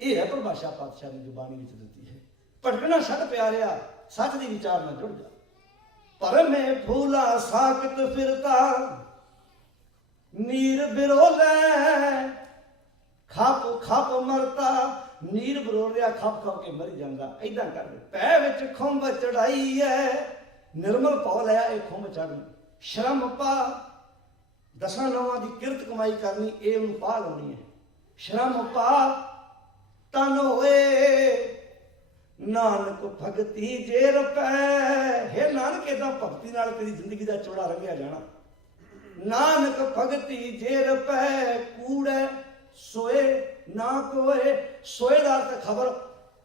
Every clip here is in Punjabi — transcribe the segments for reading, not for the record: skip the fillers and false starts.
ਇਹ ਹੈ ਪਰਿਭਾਸ਼ਾ ਪਾਤਸ਼ਾਹ ਨੇ ਜ਼ੁਬਾਨੀ ਵਿੱਚ ਦਿੱਤੀ ਹੈ। ਭਟਕਣਾ ਛੱਡ ਪਿਆਰਿਆ, ਸੱਚ ਦੀ ਵਿਚਾਰ ਨਾਲ ਜੁੜ ਜਾ। ਪਰ ਮੈਂ ਫੂਲਾ ਸਾਕਤ ਫਿਰਤਾ, ਨੀਰ ਬਿਰੋਲੇ ਖਪ ਖਪ ਮਰਤਾ। ਨੀਰ ਬਰੋਲ ਰਿਹਾ, ਖਪ ਖਪ ਕੇ ਮਰੀ ਜਾਂਦਾ। ਏਦਾਂ ਕਰ ਪੈ ਵਿੱਚ ਖੁੰਬ ਚੜਾਈ ਹੈ, ਨਿਰਮਲ ਭਉ ਲਿਆ ਇਹ ਖੁੰਬ ਚੜ੍ਹਨੀ। ਸ਼ਰਮ ਪਾ, ਦਸਾਂ ਨੌਵਾਂ ਦੀ ਕਿਰਤ ਕਮਾਈ ਕਰਨੀ, ਇਹ ਉਹਨੂੰ ਪਾ ਲਾਉਣੀ ਹੈ। ਸ਼ਰਮ ਪਾ ਤਨ ਹੋਏ, ਨਾਨਕ ਭਗਤੀ ਜੇ ਰਪੈ। ਹੇ ਨਾਨਕ, ਏਦਾਂ ਭਗਤੀ ਨਾਲ ਤੇਰੀ ਜ਼ਿੰਦਗੀ ਦਾ ਚੋੜਾ ਰੰਗਿਆ ਜਾਣਾ। ਨਾਨਕ ਭਗਤੀ ਜੇ ਰਪੈ, ਕੂੜੈ ਸੋਏ ਨਾ ਕੋਏ। ਸੋਏ ਦਾ ਅਰਥ ਖਬਰ,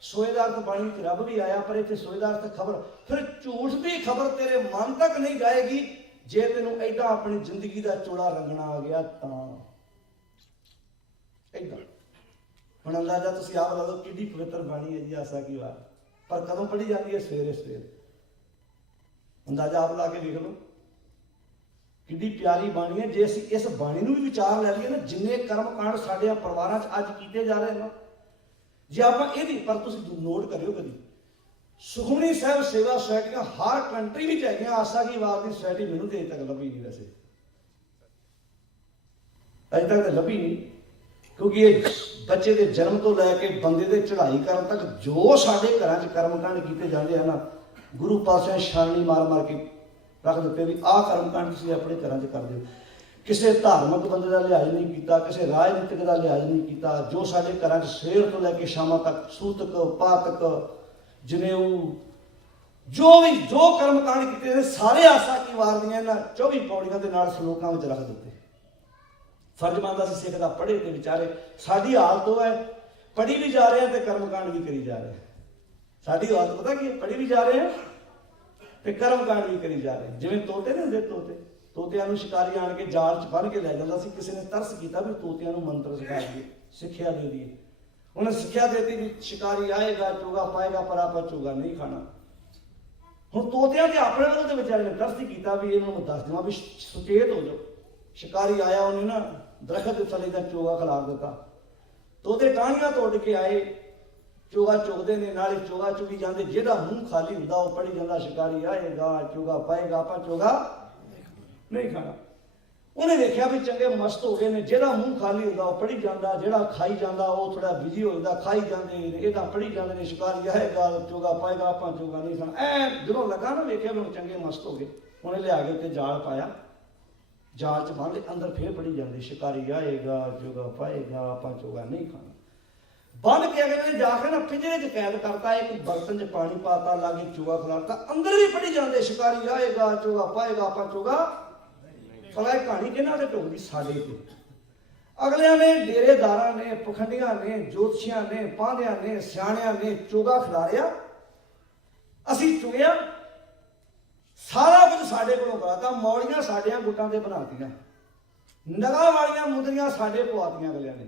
ਸੋਏ ਦਾ ਅਰਥ ਬਾਣੀ ਵਿੱਚ ਰੱਬ ਵੀ ਆਇਆ, ਪਰ ਇੱਥੇ ਸੋਏ ਦਾ ਅਰਥ ਖਬਰ। ਫਿਰ ਝੂਠ ਦੀ ਖਬਰ ਤੇਰੇ ਮਨ ਤੱਕ ਨਹੀਂ ਜਾਏਗੀ ਜੇ ਤੈਨੂੰ ਏਦਾਂ ਆਪਣੀ ਜ਼ਿੰਦਗੀ ਦਾ ਚੋੜਾ ਰੰਗਣਾ ਆ ਗਿਆ ਤਾਂ। ਏਦਾਂ ਹੁਣ ਅੰਦਾਜ਼ਾ ਤੁਸੀਂ ਆਪ ਲਾ ਲਓ ਕਿੰਨੀ ਪਵਿੱਤਰ ਬਾਣੀ ਹੈ ਜੀ ਆਸਾ ਕੀ ਵਾਰ। ਪਰ ਕਦੋਂ ਪੜ੍ਹੀ ਜਾਂਦੀ ਹੈ? ਸਵੇਰੇ ਸਵੇਰੇ। ਅੰਦਾਜ਼ਾ ਆਪ ਲਾ ਕੇ ਵੇਖ ਲਓ ਕਿੰਨੀ ਪਿਆਰੀ ਬਾਣੀ ਹੈ। ਜੇ ਅਸੀਂ ਇਸ ਬਾਣੀ ਨੂੰ ਵੀ ਵਿਚਾਰ ਲੈ ਲਈਏ ਨਾ, ਜਿੰਨੇ ਕਰਮ ਕਾਂਡ ਸਾਡੇ ਪਰਿਵਾਰਾਂ 'ਚ ਅੱਜ ਕੀਤੇ ਜਾ ਰਹੇ ਨਾ, ਜੇ ਆਪਾਂ ਇਹਦੀ, ਪਰ ਤੁਸੀਂ ਨੋਟ ਕਰਿਓ ਕਦੀ, ਸੁਖਮਨੀ ਸਾਹਿਬ ਸੇਵਾ ਸੁਸਾਇਟੀਆਂ ਹਰ ਕੰਟਰੀ ਵਿੱਚ ਹੈਗੀਆਂ। ਆਸਾ ਕੀ ਵਾਰ ਦੀ ਸੁਸਾਇਟੀ ਮੈਨੂੰ ਤੇ ਅਜੇ ਤੱਕ ਲੱਭੀ ਨਹੀਂ, ਵੈਸੇ ਅਜੇ ਤੱਕ ਤਾਂ ਲੱਭੀ ਨਹੀਂ, ਕਿਉਂਕਿ ਇਹ ਬੱਚੇ ਦੇ ਜਨਮ ਤੋਂ ਲੈ ਕੇ ਬੰਦੇ ਦੇ ਚੜ੍ਹਾਈ ਕਰਨ ਤੱਕ ਜੋ ਸਾਡੇ ਘਰਾਂ 'ਚ ਕਰਮਕਾਂਡ ਕੀਤੇ ਜਾਂਦੇ ਹਨ, ਗੁਰੂ ਪਾਤਸ਼ਾਹ ਛਾਨਣੀ ਮਾਰ ਮਾਰ ਕੇ ਰੱਖ ਦਿੱਤੇ ਵੀ ਆਹ ਕਰਮਕਾਂਡ ਤੁਸੀਂ ਆਪਣੇ ਘਰਾਂ 'ਚ ਕਰਦੇ ਹੋ। ਕਿਸੇ ਧਾਰਮਿਕ ਬੰਦੇ ਦਾ ਲਿਹਾਜ਼ ਨਹੀਂ ਕੀਤਾ, ਕਿਸੇ ਰਾਜਨੀਤਿਕ ਦਾ ਲਿਹਾਜ਼ ਨਹੀਂ ਕੀਤਾ। ਜੋ ਸਾਡੇ ਘਰਾਂ 'ਚ ਸਵੇਰ ਤੋਂ ਲੈ ਕੇ ਸ਼ਾਮਾਂ ਤੱਕ ਸੂਤਕ ਪਾਤਕ ਜਨੇਊ ਜੋ ਕਰਮਕਾਂਡ ਕੀਤੇ ਨੇ ਸਾਰੇ ਆਸਾ ਕੀ ਵਾਰ ਦੀਆਂ ਇਹਨਾਂ 24 ਪੌੜੀਆਂ ਦੇ ਨਾਲ ਸਲੋਕਾਂ ਵਿੱਚ ਰੱਖ ਦਿੱਤੇ। ਫਰਜ਼ ਬਣਦਾ ਸੀ ਸਿੱਖ ਦਾ ਪੜ੍ਹੇ ਤੇ ਵਿਚਾਰੇ। ਸਾਡੀ ਹਾਲਤ ਉਹ ਹੈ, ਪੜ੍ਹੀ ਵੀ ਜਾ ਰਹੇ ਹਾਂ ਤੇ ਕਰਮਕਾਂਡ ਵੀ ਕਰੀ ਜਾ ਰਹੇ ਹਾਂ। ਸਾਡੀ ਹਾਲਤ ਪਤਾ ਕੀ ਹੈ? ਪੜ੍ਹੀ ਵੀ ਜਾ ਰਹੇ ਹਾਂ ਤੇ ਕਰਮਕਾਂਡ ਵੀ ਕਰੀ ਜਾ ਰਹੇ। ਜਿਵੇਂ ਤੋਤੇ ਨੇ ਹੁੰਦੇ, ਤੋਤਿਆਂ ਨੂੰ ਸ਼ਿਕਾਰੀ ਆਣ ਕੇ ਜਾਲ 'ਚ ਬੰਨ੍ਹ ਕੇ ਲੈ ਜਾਂਦਾ ਸੀ। ਕਿਸੇ ਨੇ ਤਰਸ ਕੀਤਾ ਵੀ ਤੋਤਿਆਂ ਨੂੰ ਮੰਤਰ ਸਿਖਾ ਦਈਏ, ਸਿੱਖਿਆ ਦੇ ਦਈਏ। ਉਹਨੇ ਸਿੱਖਿਆ ਦੇ ਦਿੱਤੀ ਵੀ ਸ਼ਿਕਾਰੀ ਆਏਗਾ ਚੋਗਾ ਪਾਏਗਾ, ਪਰ ਆਪਾਂ ਚੋਗਾ ਨਹੀਂ ਖਾਣਾ। ਹੁਣ ਤੋਤਿਆਂ ਦੇ ਆਪਣੇ ਵੱਲੋਂ ਤੇ ਵਿਚਾਰੇ ਨੇ ਤਰਸ ਕੀਤਾ ਵੀ ਇਹਨਾਂ ਨੂੰ ਦੱਸ ਦੇਵਾਂ ਵੀ ਸੁਚੇਤ ਹੋ ਜਾਓ। ਸ਼ਿਕਾਰੀ ਆਇਆ, ਉਹਨੇ ਨਾ ਦਰਖਤ ਦੇ ਥੱਲੇ ਦਾ ਚੋਗਾ ਖਿਲਾਰ ਦਿੱਤਾ। ਤੋਤੇ ਟਾਹਣੀਆਂ ਤੋੜ ਕੇ ਆਏ, ਚੋਗਾ ਚੁਗਦੇ ਨੇ, ਨਾਲੇ ਚੋਗਾ ਚੁਗੀ ਜਾਂਦੇ। ਜਿਹਦਾ ਮੂੰਹ ਖਾਲੀ ਹੁੰਦਾ ਉਹ ਪੜੀ ਜਾਂਦਾ ਸ਼ਿਕਾਰੀ ਆਏਗਾ ਚੋਗਾ ਪਾਏਗਾ, ਆਪਾਂ ਚੋਗਾ ਨਹੀਂ ਖਾਣਾ। ਉਹਨੇ ਵੇਖਿਆ ਵੀ ਚੰਗੇ ਮਸਤ ਹੋ ਗਏ ਨੇ। ਜਿਹਦਾ ਮੂੰਹ ਖਾਲੀ ਹੁੰਦਾ ਉਹ ਪੜੀ ਜਾਂਦਾ, ਜਿਹੜਾ ਖਾਈ ਜਾਂਦਾ ਉਹ ਥੋੜਾ ਬਿਜੀ ਹੋ ਜਾਂਦਾ। ਖਾਈ ਜਾਂਦੇ ਨੇ, ਇਹਦਾ ਪੜੀ ਜਾਂਦੇ ਨੇ, ਸ਼ਿਕਾਰੀ ਆਏਗਾ ਚੋਗਾ ਪਾਏਗਾ, ਆਪਾਂ ਚੋਗਾ ਨਹੀਂ ਖਾਣਾ। ਜਦੋਂ ਲੱਗਾ ਨਾ, ਵੇਖਿਆ ਵੀ ਚੰਗੇ ਮਸਤ ਹੋ ਗਏ। ਉਹਨੇ ਲਿਆ ਕੇ ਉੱਤੇ ਜਾਲ ਪਾਇਆ, ਜਾਲ 'ਚ ਬੰਨ੍ਹ ਅੰਦਰ ਫੇਰ ਪੜੀ ਜਾਂਦੇ ਸ਼ਿਕਾਰੀ ਆਏਗਾ ਚੋਗਾ ਪਾਏਗਾ, ਆਪਾਂ ਚੋਗਾ ਨਹੀਂ ਖਾਣਾ। ਬੰਨ ਕੇ ਅਗਲੇ ਨੇ ਜਾ ਕੇ ਨਾ ਪਿੰਜਰੇ 'ਚ ਕੈਦ ਕਰਤਾ। ਇੱਕ ਬਰਤਨ 'ਚ ਪਾਣੀ ਪਾਤਾ, ਲਾਗੇ ਚੋਗਾ ਖਿਲਾਰਤਾ, ਅੰਦਰ ਵੀ ਪੜੀ ਜਾਂਦੇ ਸ਼ਿਕਾਰੀ ਆਏਗਾ ਚੋਗਾ ਪਾਏਗਾ, ਆਪਾਂ ਚੋਗਾ। ਭਲਾ ਇਹ ਕਹਾਣੀ ਕਿਹਨਾਂ ਤੇ ਢੁਕਦੀ? ਸਾਡੇ ਤੇ। ਅਗਲਿਆਂ ਨੇ, ਡੇਰੇਦਾਰਾਂ ਨੇ, ਪਖੰਡੀਆਂ ਨੇ, ਜੋਤਸ਼ੀਆਂ ਨੇ, ਪਾਂਧਿਆਂ ਨੇ, ਸਿਆਣਿਆਂ ਨੇ ਚੋਗਾ ਖਿਲਾਰਿਆ। ਅਸੀਂ ਚੁਗਿਆ, ਸਾਰਾ ਕੁਝ ਸਾਡੇ ਕੋਲੋਂ ਕਰਾਤਾ। ਮੌਲੀਆਂ ਸਾਡਿਆਂ ਗੁੱਟਾਂ ਤੇ ਬਣਾਤੀਆਂ, ਨਗਾਂ ਵਾਲੀਆਂ ਮੁੰਦਰੀਆਂ ਸਾਡੇ ਪਵਾਤੀਆਂ ਅਗਲਿਆਂ ਨੇ।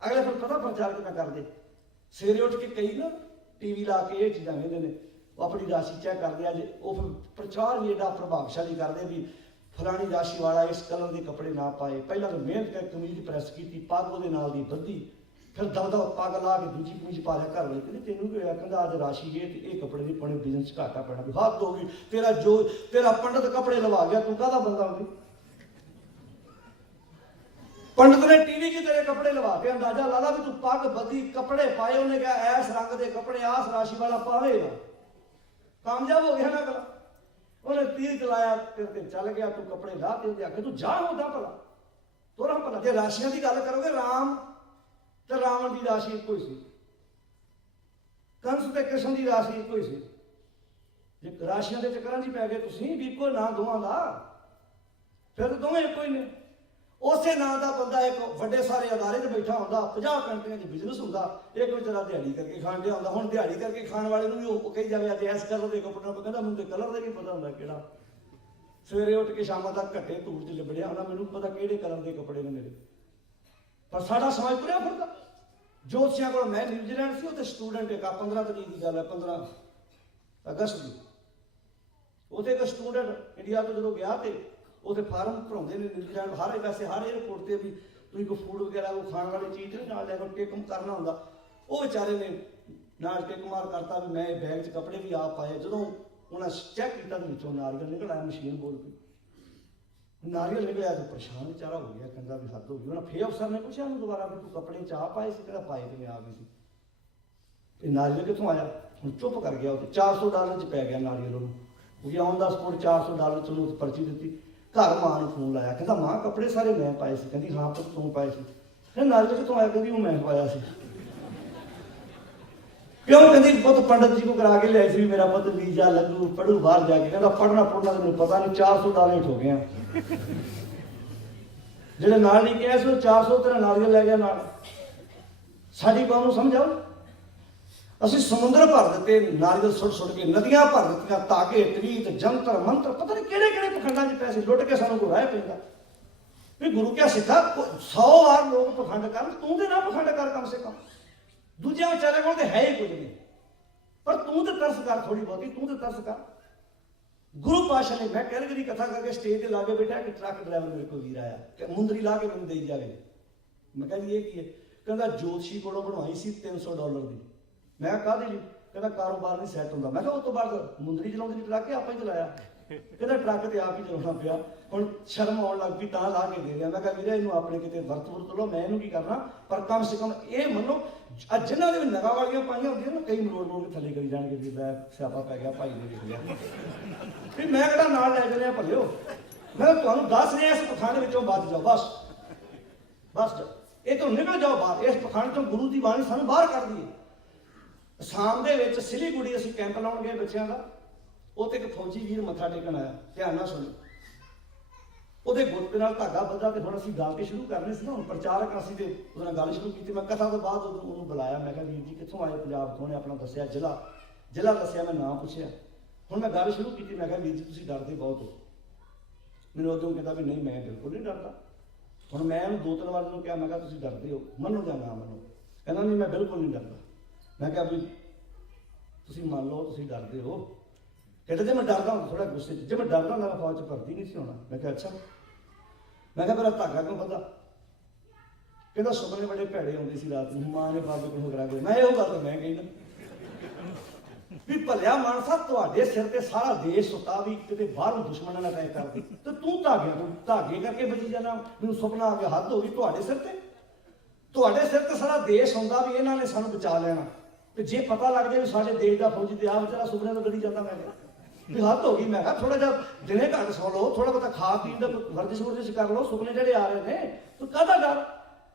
ਅਗਲੇ ਫਿਰ ਪਤਾ ਪ੍ਰਚਾਰ ਕਿਵੇਂ ਕਰਦੇ? ਸਵੇਰੇ ਉੱਠ ਕੇ ਕਈ ਨਾ ਟੀਵੀ ਲਾ ਕੇ ਇਹ ਚੀਜ਼ਾਂ ਵੇਖਦੇ ਨੇ, ਉਹ ਆਪਣੀ ਰਾਸ਼ੀ ਚੈੱਕ ਕਰਦੇ ਆ। ਜੇ ਉਹ ਫਿਰ ਪ੍ਰਚਾਰ ਵੀ ਏਡਾ ਪ੍ਰਭਾਵਸ਼ਾਲੀ ਕਰਦੇ ਵੀ ਫਲਾਣੀ ਰਾਸ਼ੀ ਵਾਲਾ ਇਸ ਕਲਰ ਦੇ ਕੱਪੜੇ ਨਾ ਪਾਏ। ਪਹਿਲਾਂ ਤਾਂ ਮਿਹਨਤ ਕਰਕੇ ਕਮੀਜ਼ ਪ੍ਰੈਸ ਕੀਤੀ, ਪੱਗ ਉਹਦੇ ਨਾਲ ਦੀ ਬੱਧੀ, ਫਿਰ ਦਬਦਬਾ ਪੱਗ ਲਾ ਕੇ ਦੂਜੀ ਕਮੀਜ਼ ਪਾ ਲਿਆ। ਘਰ ਵਾਲੇ ਕਹਿੰਦੇ ਤੈਨੂੰ ਕੀ ਹੋਇਆ? ਕਹਿੰਦਾ ਅੱਜ ਰਾਸ਼ੀ ਇਹ ਤੇ ਇਹ ਕੱਪੜੇ ਨਹੀਂ ਪਾਉਣੇ, ਬਿਜ਼ਨਸ ਘਾਟਾ ਪੈਣਾ। ਵੀ ਹੱਦ ਹੋ ਗਈ, ਤੇਰਾ ਪੰਡਤ ਕੱਪੜੇ ਲਵਾ ਗਿਆ, ਤੂੰ ਕਾਹਦਾ ਬੰਦਾ ਹੋ ਗਈ? ਪੰਡਤ ਨੇ ਟੀਵੀ 'ਚ ਤੇਰੇ ਕੱਪੜੇ ਲਵਾ ਕੇ ਅੰਦਾਜ਼ਾ ਲਾ ਲਾ ਵੀ ਤੂੰ ਪੱਗ ਬੱਧੀ ਕੱਪੜੇ ਪਾਏ। ਉਹਨੇ ਕਿਹਾ ਐਸ ਰੰਗ ਦੇ ਕੱਪੜੇ ਆਸ ਰਾਸ਼ੀ ਵਾਲਾ ਪਾਵੇਗਾ। ਕਾਮਯਾਬ ਹੋ ਗਿਆ ਨਾ ਅਗਲਾ। ਉਹਨੇ ਤੀਰ ਚਲਾਇਆ, ਤੇਰੇ ਤੇ ਚੱਲ ਗਿਆ। ਤੂੰ ਕੱਪੜੇ ਲਾ ਤੇ ਉਹਦੇ ਆਖੇ ਤੂੰ ਜਾ ਹੁੰਦਾ ਭਲਾ, ਤੋਰਾ ਭਲਾ। ਜੇ ਰਾਸ਼ੀਆਂ ਦੀ ਗੱਲ ਕਰੋਗੇ, ਰਾਮ ਤੇ ਰਾਵਣ ਦੀ ਰਾਸ਼ੀ ਇੱਕੋ ਹੀ ਸੀ, ਕੰਸ ਤੇ ਕ੍ਰਿਸ਼ਨ ਦੀ ਰਾਸ਼ੀ ਇੱਕੋ ਹੀ ਸੀ। ਜੇ ਰਾਸ਼ੀਆਂ ਦੇ ਚੱਕਰਾਂ 'ਚ ਪੈ ਗਏ ਤੁਸੀਂ ਵੀ ਇੱਕੋ ਨਾਂ ਦੋਵਾਂ ਦਾ, ਫਿਰ ਦੋਵੇਂ ਇੱਕੋ ਹੀ ਨੇ। ਉਸੇ ਨਾਂ ਦਾ ਬੰਦਾ ਇੱਕ ਵੱਡੇ ਸਾਰੇ ਅਦਾਰੇ 'ਚ ਬੈਠਾ ਹੁੰਦਾ, 50 ਕੰਟਰੀਆਂ 'ਚ ਬਿਜ਼ਨਸ ਹੁੰਦਾ, ਇੱਕ ਵਿਚਾਰਾ ਦਿਹਾੜੀ ਕਰਕੇ ਖਾਣ ਡਿਆ ਹੁੰਦਾ। ਹੁਣ ਦਿਹਾੜੀ ਕਰਕੇ ਖਾਣ ਵਾਲੇ ਨੂੰ ਵੀ ਉਹ ਕਹੀ ਜਾਵੇ ਅੱਜ ਇਸ ਕਲਰ ਦੇ ਕੱਪੜੇ ਨਾਲ, ਕਹਿੰਦਾ ਮੈਨੂੰ ਤੇ ਕਲਰ ਦਾ ਨਹੀਂ ਪਤਾ ਹੁੰਦਾ ਕਿਹੜਾ। ਸਵੇਰੇ ਉੱਠ ਕੇ ਸ਼ਾਮਾਂ ਤੱਕ ਘੱਟੇ ਧੂੜ 'ਚ ਲਿਬੜਿਆ ਹੁੰਦਾ, ਮੈਨੂੰ ਪਤਾ ਕਿਹੜੇ ਕਲਰ ਦੇ ਕੱਪੜੇ ਨੇ ਮੇਰੇ। ਪਰ ਸਾਡਾ ਸਮਾਜ ਤੁਰਿਆ ਫਿਰਦਾ। ਜੋਤਸ਼ੀਆਂ ਕੋਲ, ਮੈਂ ਨਿਊਜ਼ੀਲੈਂਡ ਸੀ, ਉੱਥੇ ਸਟੂਡੈਂਟ ਇੱਕ 15 ਤਰੀਕ ਦੀ ਗੱਲ ਹੈ, 15 ਅਗਸਤ ਦੀ। ਉੱਥੇ ਇੱਕ ਸਟੂਡੈਂਟ ਇੰਡੀਆ ਤੋਂ ਜਦੋਂ ਗਿਆ ਤੇ ਉੱਥੇ ਫਾਰਮ ਭਰਾਉਂਦੇ ਨੇ ਨਿਊਜ਼ੀਲੈਂਡ। ਵੈਸੇ ਹਰ 에ਅਰਪੋਰਟ ਤੇ ਵੀ ਤੁਸੀਂ ਕੋਈ ਫੂਡ ਵਗੈਰਾ, ਕੋਈ ਖਾਣ ਵਾਲੀ ਚੀਜ਼ ਨਾਲ ਲੈ ਕੇ ਟੇਕਮ ਕਰਨਾ ਹੁੰਦਾ। ਉਹ ਵਿਚਾਰੇ ਨੇ ਨਾਲ ਟਿਕ ਮਾਰ ਕਰਤਾ ਵੀ ਮੈਂ ਬੈਗ 'ਚ ਕੱਪੜੇ ਵੀ ਆਪ ਪਾਏ। ਜਦੋਂ ਉਹਨਾਂ ਚੈੱਕ ਕੀਤਾ ਤਾਂ ਵਿੱਚੋਂ ਨਾਰੀਅਲ ਨਿਕਲ ਆਇਆ, ਮਸ਼ੀਨ ਬੋਲ ਪਈ। ਨਾਰੀਅਲ ਨਿਕਲਿਆ ਤਾਂ ਪਰੇਸ਼ਾਨ ਵਿਚਾਰਾ ਹੋ ਗਿਆ, ਕਹਿੰਦਾ ਵੀ ਹੱਦ ਹੋ ਗਈ। ਉਹਨਾਂ ਫੇਰ ਅਫਸਰ ਨੇ ਪੁੱਛਿਆ ਉਹਨੂੰ ਦੁਬਾਰਾ ਵੀ ਤੂੰ ਕੱਪੜੇ 'ਚ ਆਪ ਪਾਏ ਸੀ? ਕਹਿੰਦਾ ਪਾਏ ਤੇ ਮੈਂ ਆ ਗਈ ਸੀ। ਤੇ ਨਾਰੀਅਲ ਕਿੱਥੋਂ ਆਇਆ? ਹੁਣ ਚੁੱਪ ਕਰ ਗਿਆ। ਉਹ $400 'ਚ ਪੈ ਗਿਆ ਨਾਰੀਅਲ ਉਹਨੂੰ। ਉਹ ਆਉਣ ਦਾ ਸਪੋਰਟ $400 'ਚ ਉਹਨੂੰ ਪਰਚੀ ਦਿੱਤੀ। ਘਰ ਮਾਂ ਨੂੰ ਫੋਨ ਲਾਇਆ, ਕਹਿੰਦਾ ਮਾਂ ਕੱਪੜੇ ਸਾਰੇ ਮੈਂ ਪਾਏ ਸੀ। ਕਹਿੰਦੀ ਹਾਂ ਪੁੱਤ ਤੂੰ ਪਾਏ ਸੀ। ਕਹਿੰਦਾ ਨਾਰੀਅਲ ਕਿੱਥੋਂ ਆਇਆ? ਕਹਿੰਦੀ ਉਹ ਮੈਂ ਪਾਇਆ ਸੀ। क्यों? कहती पुत पंडित जी को करा के लिया सी, मेरा पुत वीजा लगू पढ़ू बाहर जाके। कहता पढ़ना पढ़ना तो मैं पता नहीं, $400 हो गया। जेडे नाल नहीं कहा सो 400 तेरा नारियल लै गया नाल। साडी कौम नूं समझ आओ। असीं समुद्र भर दिते नारियल सुट सुट के, नदियां भर दित्तियां, धागे तवीत जंतर मंत्र पता नहीं किहड़े किहड़े पखंडां च पैसे लुट के सानूं कोई राह पैंदा भी गुरु क्या सिखा 100 वार लोग पखंड कर, तूं ते ना पखंड कर कम से कम। दूजे बेचारे को है ही कुछ नहीं, पर तू तो तरस कर थोड़ी बहुती, तू तो तरस कर। गुरु पातशाह ने, मैं कैलगरी कथा करके स्टेज पे लाके बैठा कि ट्रक ड्राइवर मेरे को वीर आया कि मुंदरी ला के मैंने दे जावे। मैं कहा ये की है? कहता जोतशी को बनवाई सी $300 की। मैं कहा दी? कहता कारोबार नहीं सैट होंदा। मैं कहा उस तो बाद मुंदरी चलाउंदी ट्रक के आप ही चलाया? कहता ट्रक तो आप ही चलाना पिया। ਹੁਣ ਸ਼ਰਮ ਆਉਣ ਲੱਗ ਪਈ ਤਾਂ ਲਾ ਕੇ ਦੇ ਰਿਹਾ। ਮੈਂ ਕਿਹਾ ਵੀਰੇ ਇਹਨੂੰ ਆਪਣੇ ਕਿਤੇ ਵਰਤ ਵਰਤ ਲਓ, ਮੈਂ ਇਹਨੂੰ ਕੀ ਕਰਨਾ, ਪਰ ਕਮ ਸੇ ਕਮ ਇਹ ਮੰਨੋ ਜਿਨ੍ਹਾਂ ਦੇ ਵੀ ਨਗਾਂ ਵਾਲੀਆਂ ਪਾਈਆਂ ਹੁੰਦੀਆਂ ਨਾ, ਕਈ ਮਰੋੜ ਮਰੋੜ ਕੇ ਥੱਲੇ ਕਰੀ ਜਾਣਗੇ ਵੀ ਲੈ ਸਿਆਪਾ ਪੈ ਗਿਆ ਭਾਈ ਨੇ ਵੇਖ ਲਿਆ ਵੀ ਮੈਂ ਕਿਹੜਾ ਨਾਲ ਲੈ ਜਾਂਦੇ ਆ ਭਲਿਓ। ਮੈਂ ਤੁਹਾਨੂੰ ਦੱਸ ਰਿਹਾ ਇਸ ਪਖੰਡ ਵਿੱਚੋਂ ਬਚ ਜਾਓ, ਬਸ ਬਸ ਇਹ ਤੋਂ ਨਿਕਲ ਜਾਓ ਬਾਹਰ। ਇਸ ਪਖੰਡ ਤੋਂ ਗੁਰੂ ਦੀ ਬਾਣੀ ਸਾਨੂੰ ਬਾਹਰ ਕੱਢਦੀ ਹੈ। ਅਸਾਮ ਦੇ ਵਿੱਚ ਸਿਲੀਗੁੜੀ ਅਸੀਂ ਕੈਂਪ ਲਾਉਣ ਗਏ ਬੱਚਿਆਂ ਦਾ। ਉੱਥੇ ਇੱਕ ਫੌਜੀ ਵੀਰ ਮੱਥਾ ਟੇਕਣ ਆਇਆ, ਧਿਆਨ ਨਾਲ ਸੁਣੋ। ਉਹਦੇ ਗੁੱਟ ਦੇ ਨਾਲ ਧਾਗਾ ਬੱਧਾ ਤੇ ਹੁਣ ਅਸੀਂ ਗੱਲ ਕੇ ਸ਼ੁਰੂ ਕਰਨੀ ਸੀ ਨਾ। ਹੁਣ ਪ੍ਰਚਾਰਕ ਅਸੀਂ ਤੇ ਉਹਦੇ ਨਾਲ ਗੱਲ ਸ਼ੁਰੂ ਕੀਤੀ। ਮੈਂ ਕਥਾ ਤੋਂ ਬਾਅਦ ਉਹਨੂੰ ਬੁਲਾਇਆ। ਮੈਂ ਕਿਹਾ ਵੀਰ ਜੀ ਕਿੱਥੋਂ ਆਏ? ਪੰਜਾਬ ਤੋਂ। ਉਹਨੇ ਆਪਣਾ ਦੱਸਿਆ, ਜ਼ਿਲ੍ਹਾ ਦੱਸਿਆ, ਮੈਂ ਨਾਮ ਪੁੱਛਿਆ। ਹੁਣ ਮੈਂ ਗੱਲ ਸ਼ੁਰੂ ਕੀਤੀ। ਮੈਂ ਕਿਹਾ ਵੀਰ ਜੀ ਤੁਸੀਂ ਡਰਦੇ ਬਹੁਤ ਹੋ। ਮੈਨੂੰ ਉਦੋਂ ਕਹਿੰਦਾ ਵੀ ਨਹੀਂ ਮੈਂ ਬਿਲਕੁਲ ਨਹੀਂ ਡਰਦਾ। ਹੁਣ ਮੈਂ ਉਹਨੂੰ 2-3 ਵਾਰ ਨੂੰ ਕਿਹਾ, ਮੈਂ ਕਿਹਾ ਤੁਸੀਂ ਡਰਦੇ ਹੋ, ਮੰਨੋ ਜਾਂ ਨਾ ਮੰਨੋ। ਕਹਿੰਦਾ ਨਹੀਂ ਮੈਂ ਬਿਲਕੁਲ ਨਹੀਂ ਡਰਦਾ। ਮੈਂ ਕਿਹਾ ਵੀ ਤੁਸੀਂ ਮੰਨ ਲਓ ਤੁਸੀਂ ਡਰਦੇ ਹੋ। ਕਹਿੰਦੇ ਜੇ ਮੈਂ ਡਰਦਾ ਹੁੰਦਾ ਥੋੜਾ ਗੁੱਸੇ 'ਚ, ਜੇ ਮੈਂ ਡਰਦਾ ਹੁੰਦਾ ਫੌਜ 'ਚ ਭਰਤੀ ਨਹੀਂ ਸੀ ਹੋਣਾ। ਮੈਂ ਕਿਹਾ ਅੱਛਾ। ਮੈਂ ਕਿਹਾ ਮੇਰਾ ਧਾਗਾ ਕਿਉਂ ਬੱਧਾ? ਕਹਿੰਦਾ ਸੁਪਨੇ ਬੜੇ ਭੈੜੇ ਆਉਂਦੇ ਸੀ ਰਾਤ ਨੂੰ, ਮਾਂ ਨੇ ਬਾਬੇ ਕੋਲ ਕਰਾ ਕੇ। ਮੈਂ ਇਹੋ ਗੱਲ ਤਾਂ ਮੈਂ ਕਹਿੰਦਾ ਵੀ ਭਲਿਆ ਮਾਨਸਾ ਤੁਹਾਡੇ ਸਿਰ ਤੇ ਸਾਰਾ ਦੇਸ਼ ਸੁੱਤਾ ਵੀ ਕਿਤੇ ਬਾਹਰੋਂ ਦੁਸ਼ਮਣਾਂ ਨਾਲ ਅਟੈਕ ਕਰਦੀ ਤੇ ਤੂੰ ਧਾਗੇ ਕਰਕੇ ਬਚੀ ਜਾਣਾ। ਮੈਨੂੰ ਸੁਪਨਾ ਆ ਗਿਆ, ਹੱਦ ਹੋ ਗਈ ਤੁਹਾਡੇ ਸਿਰ ਤੇ। ਤੁਹਾਡੇ ਸਿਰ ਤੇ ਸਾਰਾ ਦੇਸ਼ ਹੁੰਦਾ ਵੀ ਇਹਨਾਂ ਨੇ ਸਾਨੂੰ ਬਚਾ ਲੈਣਾ, ਤੇ ਜੇ ਪਤਾ ਲੱਗ ਜਾਏ ਵੀ ਸਾਡੇ ਦੇਸ਼ ਦਾ ਫੌਜੀ ਤੇ ਆ ਵਿਚਾਰਾ ਸੁਪਨੇ ਤੋਂ ਡਰੀ ਜਾਂਦਾ। ਮੈਂ ਕਿਹਾ ਵੀ ਹੱਦ ਹੋ ਗਈ। ਮੈਂ ਕਿਹਾ ਥੋੜਾ ਜਿਹਾ ਦਿਨੇ ਘੱਟ ਸੌ ਲਓ, ਥੋੜਾ ਬਹੁਤਾ ਖਾ ਪੀਣ ਦਾ ਵਰਜਿਸ਼ ਕਰ ਲਓ, ਸੁਪਨੇ ਜਿਹੜੇ ਆ ਰਹੇ ਨੇ ਤੂੰ ਕਾਹਦਾ ਡਰ?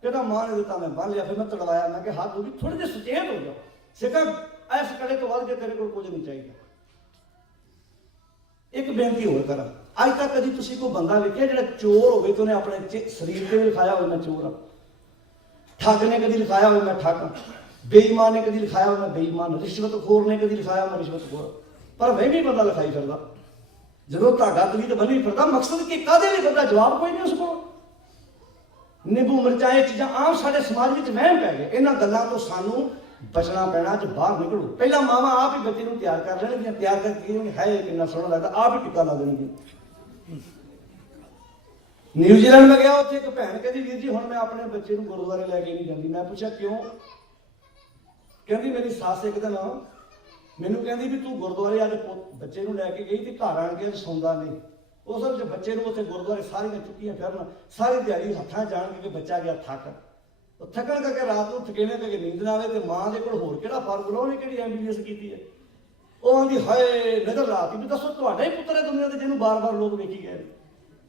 ਕਹਿੰਦਾ ਮਾਂ ਨੇ ਦਿੱਤਾ ਮੈਂ ਬੰਨ ਲਿਆ। ਫਿਰ ਮੈਂ ਤੜਵਾਇਆ। ਮੈਂ ਕਿਹਾ ਹੱਦ ਹੋ ਗਈ, ਥੋੜੇ ਜਿਹੇ ਸੁਚੇਤ ਹੋ ਜਾਓ। ਸਿੱਖਾ ਇਸ ਕੜੇ ਤੋਂ ਵੱਧ ਕੇ ਤੇਰੇ ਕੋਲ ਕੁਝ ਨਹੀਂ ਚਾਹੀਦਾ। ਇੱਕ ਬੇਨਤੀ ਹੋਰ ਕਰਾਂ, ਅੱਜ ਤੱਕ ਕਦੀ ਤੁਸੀਂ ਕੋਈ ਬੰਦਾ ਵੇਖਿਆ ਜਿਹੜਾ ਚੋਰ ਹੋਵੇ ਤੇ ਉਹਨੇ ਆਪਣੇ ਸਰੀਰ ਤੇ ਵੀ ਲਿਖਾਇਆ ਹੋਵੇ ਮੈਂ ਚੋਰ ਹਾਂ? ਠੱਗ ਨੇ ਕਦੀ ਲਿਖਾਇਆ ਹੋਵੇ ਮੈਂ ਠੱਗ ਹਾਂ? ਬੇਈਮਾਨ ਨੇ ਕਦੀ ਲਿਖਾਇਆ ਹੋਵੇ ਮੈਂ ਬੇਈਮਾਨ? ਰਿਸ਼ਵਤਖੋਰ ਨੇ ਕਦੀ ਲਿਖਾਇਆ ਮੈਂ ਰਿਸ਼ਵਤਖੋਰ? ਪਰ ਵਹਿਮੀ ਬੰਦਾ ਲਿਖਾਈ ਫਿਰਦਾ। ਜਦੋਂ ਧਾਗਾ ਤਵੀਤ ਬੰਨੀ ਫਿਰਦਾ, ਮਕਸਦ ਕੀ ਕਾਹਦੇ ਲਈ ਫਿਰਦਾ? ਜਵਾਬ ਕੋਈ ਨਹੀਂ ਉਸ ਕੋਲ। ਨਿੰਬੂ ਮਿਰਚਾਂ ਇਹ ਚੀਜ਼ਾਂ ਆਮ ਸਾਡੇ ਸਮਾਜ ਵਿੱਚ ਵਹਿਮ ਪੈ ਗਏ। ਇਹਨਾਂ ਗੱਲਾਂ ਤੋਂ ਸਾਨੂੰ ਬਚਣਾ ਪੈਣਾ। ਅੱਜ ਬਾਹਰ ਨਿਕਲੋ। ਪਹਿਲਾਂ ਮਾਵਾਂ ਆਪ ਹੀ ਬੱਚੇ ਨੂੰ ਤਿਆਰ ਕਰ ਲੈਣਗੀਆਂ, ਤਿਆਰ ਕਰਕੇ ਹੈ ਕਿੰਨਾ ਸੋਹਣਾ ਲੱਗਦਾ, ਆਪ ਹੀ ਟਿੱਕਾ ਲਾ ਦੇਣਗੀਆਂ। ਨਿਊਜ਼ੀਲੈਂਡ ਮੈਂ ਗਿਆ, ਉੱਥੇ ਇੱਕ ਭੈਣ ਕਹਿੰਦੀ ਵੀਰ ਜੀ ਹੁਣ ਮੈਂ ਆਪਣੇ ਬੱਚੇ ਨੂੰ ਗੁਰਦੁਆਰੇ ਲੈ ਕੇ ਨਹੀਂ ਜਾਂਦੀ। ਮੈਂ ਪੁੱਛਿਆ ਕਿਉਂ? ਕਹਿੰਦੀ ਮੇਰੀ ਸੱਸ ਇੱਕ ਦਿਨ ਮੈਨੂੰ ਕਹਿੰਦੀ ਵੀ ਤੂੰ ਗੁਰਦੁਆਰੇ ਅੱਜ ਬੱਚੇ ਨੂੰ ਲੈ ਕੇ ਗਈ ਤੇ ਘਰ ਆਣ ਕੇ ਸੌਂਦਾ ਨਹੀਂ। ਉਸ ਵਿੱਚ ਬੱਚੇ ਨੂੰ ਉੱਥੇ ਗੁਰਦੁਆਰੇ ਸਾਰੀਆਂ ਚੁੱਕੀਆਂ ਫਿਰਨ, ਸਾਰੀ ਦਿਹਾੜੀ ਹੱਥਾਂ ਜਾਣ ਕੇ ਬੱਚਾ ਗਿਆ ਥੱਕ। ਉਹ ਥੱਕਣ ਕਰਕੇ ਰਾਤ ਨੂੰ ਥਕੇਵੇਂ ਕਰਕੇ ਨੀਂਦ ਨਾ ਆਵੇ ਤੇ ਮਾਂ ਦੇ ਕੋਲ ਹੋਰ ਕਿਹੜਾ ਫਾਰਮੂਲਾ, ਉਹਨੇ ਕਿਹੜੀ MBBS ਕੀਤੀ ਹੈ? ਉਹ ਆਂਦੀ ਹਾਏ ਨਜ਼ਰ ਲਾਤੀ ਵੀ ਦੱਸੋ ਤੁਹਾਡਾ ਹੀ ਪੁੱਤਰ ਹੈ ਦੁਨੀਆ ਤੇ ਜਿਹਨੂੰ ਬਾਰ-ਬਾਰ ਲੋਕ ਵੇਖੀ ਗਏ।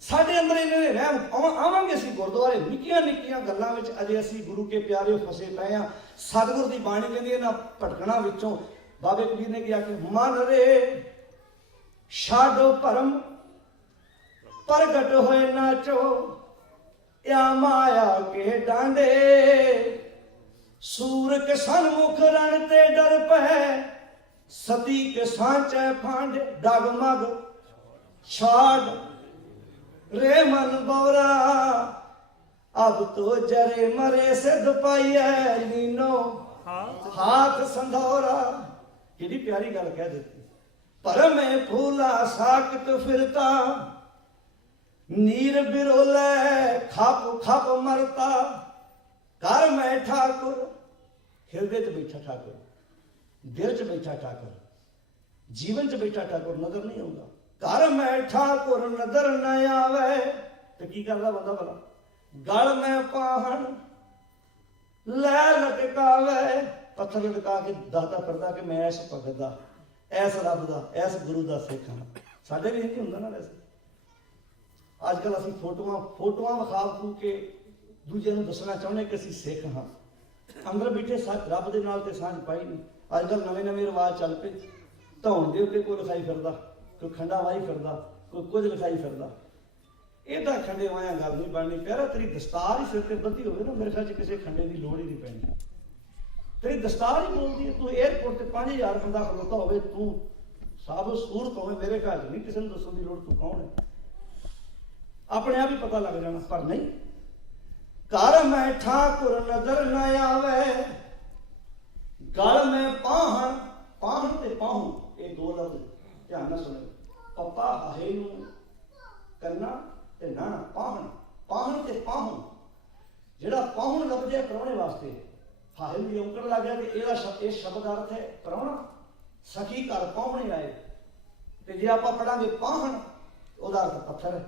ਸਾਡੇ ਅੰਦਰ ਇਹਨਾਂ ਨੇ ਰਹਿਮ ਆਵਾਂਗੇ ਅਸੀਂ ਗੁਰਦੁਆਰੇ ਨਿੱਕੀਆਂ ਨਿੱਕੀਆਂ ਗੱਲਾਂ ਵਿੱਚ ਅਜੇ ਅਸੀਂ ਗੁਰੂ ਕੇ ਪਿਆਰੇ ਫਸੇ ਪਏ ਹਾਂ। ਸਤਿਗੁਰ ਦੀ ਬਾਣੀ ਕਹਿੰਦੀ ਇਹਨਾਂ ਭਟਕਣਾ ਵਿੱਚੋਂ ਬਾਬੇ ਕਬੀਰ ਨੇ ਕਿਹਾ ਕਿ ਮਨ ਰੇ ਛਾਡੋ ਭਰਮ ਪ੍ਰਗਟ ਹੋਏ ਨਾਚੋ या माया के डांडे सूर के सन्मुख रण ते डर पै सती के सांचे फांडे डगमग छाड़ रे मन बोरा अब तो जरे मरे से दुपाई है नीनो हाथ संधोरा। कितनी प्यारी गल कह देती। पर मैं फूला साकत फिरता नीर बिरोले खप खप मरता कर मैं ठाकुर ਹਿਰਦੇ 'ਚ ਬੈਠਾ ਠਾਕੁਰ, ਦਿਲ 'ਚ ਬੈਠਾ ਠਾਕੁਰ, ਜੀਵਨ 'ਚ ਬੈਠਾ ਠਾਕੁਰ ਨਜ਼ਰ ਨਹੀਂ ਆਉਂਦਾ। ਘਰ ਮੈਂ ਠਾਕੁਰ ਨਜ਼ਰ ਨਾ ਆਵੇ ਤੇ ਕੀ ਕਰਦਾ ਬੰਦਾ ਭਲਾ? ਗਲ ਮੈਂ ਪਾਹਣ ਲੈ ਲਟਕਾਵੇ, ਪੱਥਰ ਲਟਕਾ ਕੇ ਦੱਸਦਾ ਫਿਰਦਾ ਕਿ ਮੈਂ ਇਸ ਭਗਤ ਦਾ, ਇਸ ਰੱਬ ਦਾ, ਇਸ ਗੁਰੂ ਦਾ ਸਿੱਖ ਹਾਂ। ਸਾਡੇ ਵੀ ਇਹ ਹੁੰਦਾ ਨਾ। ਵੈਸੇ ਅੱਜ ਕੱਲ੍ਹ ਅਸੀਂ ਫੋਟੋਆਂ ਵਿਖਾ ਫੂ ਕੇ ਦੂਜਿਆਂ ਨੂੰ ਦੱਸਣਾ ਚਾਹੁੰਦੇ ਕਿ ਅਸੀਂ ਸਿੱਖ ਹਾਂ। ਅੰਦਰ ਬੈਠੇ ਰੱਬ ਦੇ ਨਾਲ ਤੇ ਸਾਂਝ ਪਾਈ ਨਹੀਂ। ਅੱਜ ਕੱਲ੍ਹ ਨਵੇਂ ਰਿਵਾਜ ਚੱਲ ਪਏ। ਧੌਣ ਦੇ ਉੱਤੇ ਕੋਈ ਲਿਖਾਈ ਫਿਰਦਾ, ਕੋਈ ਖੰਡਾ ਵਾਹੀ ਫਿਰਦਾ, ਕੋਈ ਕੁਝ ਲਿਖਾਈ ਫਿਰਦਾ। ਇਹਦਾ ਖੰਡੇ ਵਾਇਆ ਗੱਲ ਨਹੀਂ ਬਣਨੀ। ਪਿਆਰਾ ਤੇਰੀ ਦਸਤਾਰ ਹੀ ਸਿਰ ਤੇ ਬੱਧੀ ਹੋਵੇ ਨਾ, ਮੇਰੇ ਖਿਆਲ 'ਚ ਕਿਸੇ ਖੰਡੇ ਦੀ ਲੋੜ ਹੀ ਨਹੀਂ ਪੈਣੀ। ਤੇਰੀ ਦਸਤਾਰ ਹੀ ਬੋਲਦੀ ਹੈ। ਤੂੰ ਏਅਰਪੋਰਟ ਤੇ 5000 ਬੰਦਾ ਖਲੋਤਾ ਹੋਵੇ, ਤੂੰ ਸਾਬਤ ਸੂਰਤ ਹੋਵੇ, ਮੇਰੇ ਖਿਆਲ 'ਚ ਨਹੀਂ ਕਿਸੇ ਨੂੰ ਦੱਸਣ ਦੀ ਲੋੜ ਤੂੰ ਕੌਣ ਹੈ। ਆਪਣੇ ਆਪ ਹੀ ਪਤਾ ਲੱਗ ਜਾਣਾ। ਪਰ ਨਹੀਂ, ਘਰ ਮੈਂ ਠਾਕੁਰ ਨਜ਼ਰ ਨਾ ਆਵੇ, ਗਲ ਮੈਂ ਪਾਹਣ, ਪਾਹਣ ਤੇ ਪਾਹੂ ਇਹ ਦੋ ਲਫ਼ਜ਼ ਧਿਆਨ ਨਾਲ ਸੁਣੋ। ਪਪਾ ਹਾਹੇ ਨੂੰ ਕਰਨਾ ਤੇ ਨਾ ਪਾਹਣ, ਪਾਹਣ ਤੇ ਪਾਹੂ। ਜਿਹੜਾ ਪਾਹਣ ਲਫ਼ਜ਼ ਹੈ ਪ੍ਰਾਹੁਣੇ ਵਾਸਤੇ, ਹਾਹੇ ਨੂੰ ਔਂਕੜ ਲੱਗ ਗਿਆ ਤੇ ਇਹ ਸ਼ਬਦ ਅਰਥ ਹੈ ਪ੍ਰਾਹੁਣਾ, ਸਖੀ ਘਰ ਪਾਹੁਣੇ ਆਏ। ਤੇ ਜੇ ਆਪਾਂ ਪੜਾਂਗੇ ਪਾਹਣ, ਉਹਦਾ ਅਰਥ ਪੱਥਰ ਹੈ।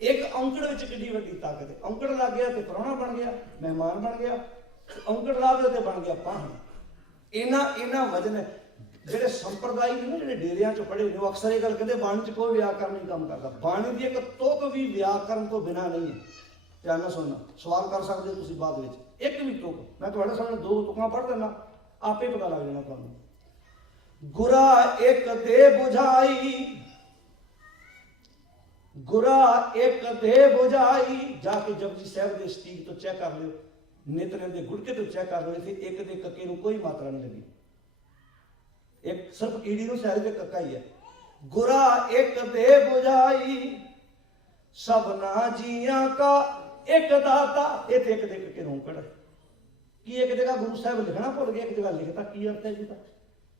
ਇੱਕ ਔਂਕੜ ਵਿੱਚ ਕਿੰਨੀ ਵੱਡੀ ਤਾਕਤ ਹੈ। ਔਂਕੜ ਲੱਗ ਗਿਆ ਤੇ ਪ੍ਰਾਹੁਣਾ ਬਣ ਗਿਆ, ਮਹਿਮਾਨ ਬਣ ਗਿਆ। ਔਂਕੜ ਲਾ ਦਿਓ ਤੇ ਬਣ ਗਿਆ ਪਾਹਣ। ਇਹਨਾਂ ਵਜਨ ਹੈ। ਜਿਹੜੇ ਸੰਪਰਦਾਇ ਨੇ ਨਾ, ਜਿਹੜੇ ਡੇਰਿਆਂ 'ਚ ਪੜ੍ਹੇ ਨੇ, ਉਹ ਅਕਸਰ ਇਹ ਗੱਲ ਕਹਿੰਦੇ ਬਾਣੀ 'ਚ ਕੋਈ ਵਿਆਕਰਨ ਨਹੀਂ ਕੰਮ ਕਰਦਾ। ਬਾਣੀ ਦੀ ਇੱਕ ਤੁਕ ਵੀ ਵਿਆਕਰਨ ਤੋਂ ਬਿਨਾਂ ਨਹੀਂ ਹੈ। ਧਿਆਨ ਨਾਲ ਸੁਣਨਾ, ਸਵਾਲ ਕਰ ਸਕਦੇ ਹੋ ਤੁਸੀਂ ਬਾਅਦ ਵਿੱਚ। ਇੱਕ ਵੀ ਤੁਕ ਮੈਂ ਤੁਹਾਡੇ ਸਾਹਮਣੇ ਦੋ ਤੁਕਾਂ ਪੜ੍ਹ ਦਿੰਦਾ, ਆਪੇ ਪਤਾ ਲੱਗ ਜਾਣਾ ਤੁਹਾਨੂੰ। ਗੁਰਾ ਇੱਕ ਦੇ ਬੁਝਾਈ, ਗੁਰਾ ਇੱਕ ਦੇ ਬੁਝਾਈ। ਜਾ ਕੇ ਜਪਜੀ ਸਾਹਿਬ ਦੇ ਸਟੀਕ ਤੋਂ ਚੈੱਕ ਕਰ ਲਿਓ, ਨਿਤਨੇਮ ਦੇ ਗੁੜਕੇ ਤੋਂ ਚੈੱਕ ਕਰ ਲਿਓ। ਇੱਥੇ ਇੱਕ ਦੇ ਕੱਕੇ ਨੂੰ ਕੋਈ ਮਾਤਰਾ ਨਹੀਂ ਲੱਗੀ। ਇੱਕ ਸਿਰਫ ਈੜੀ ਨੂੰ ਸਾਰੇ ਤੇ ਕੱਕਾ ਹੀ ਹੈ। ਗੁਰਾ ਇੱਕ ਦੇ ਬੁਝਾਈ, ਸਭਨਾ ਜੀਆਂ ਕਾ ਇੱਕ ਦਾਤਾ। ਇਹ ਤੇ ਇੱਕ ਦੇ ਕੱਕੇ ਨੂੰ ਔਂਕੜ। ਕੀ ਇੱਕ ਜਗ੍ਹਾ ਗੁਰੂ ਸਾਹਿਬ ਲਿਖਣਾ ਭੁੱਲ ਗਏ, ਇੱਕ ਜਗ੍ਹਾ ਲਿਖਤਾ। ਕੀ ਅਰਥ ਹੈ ਜੀ ਦਾ?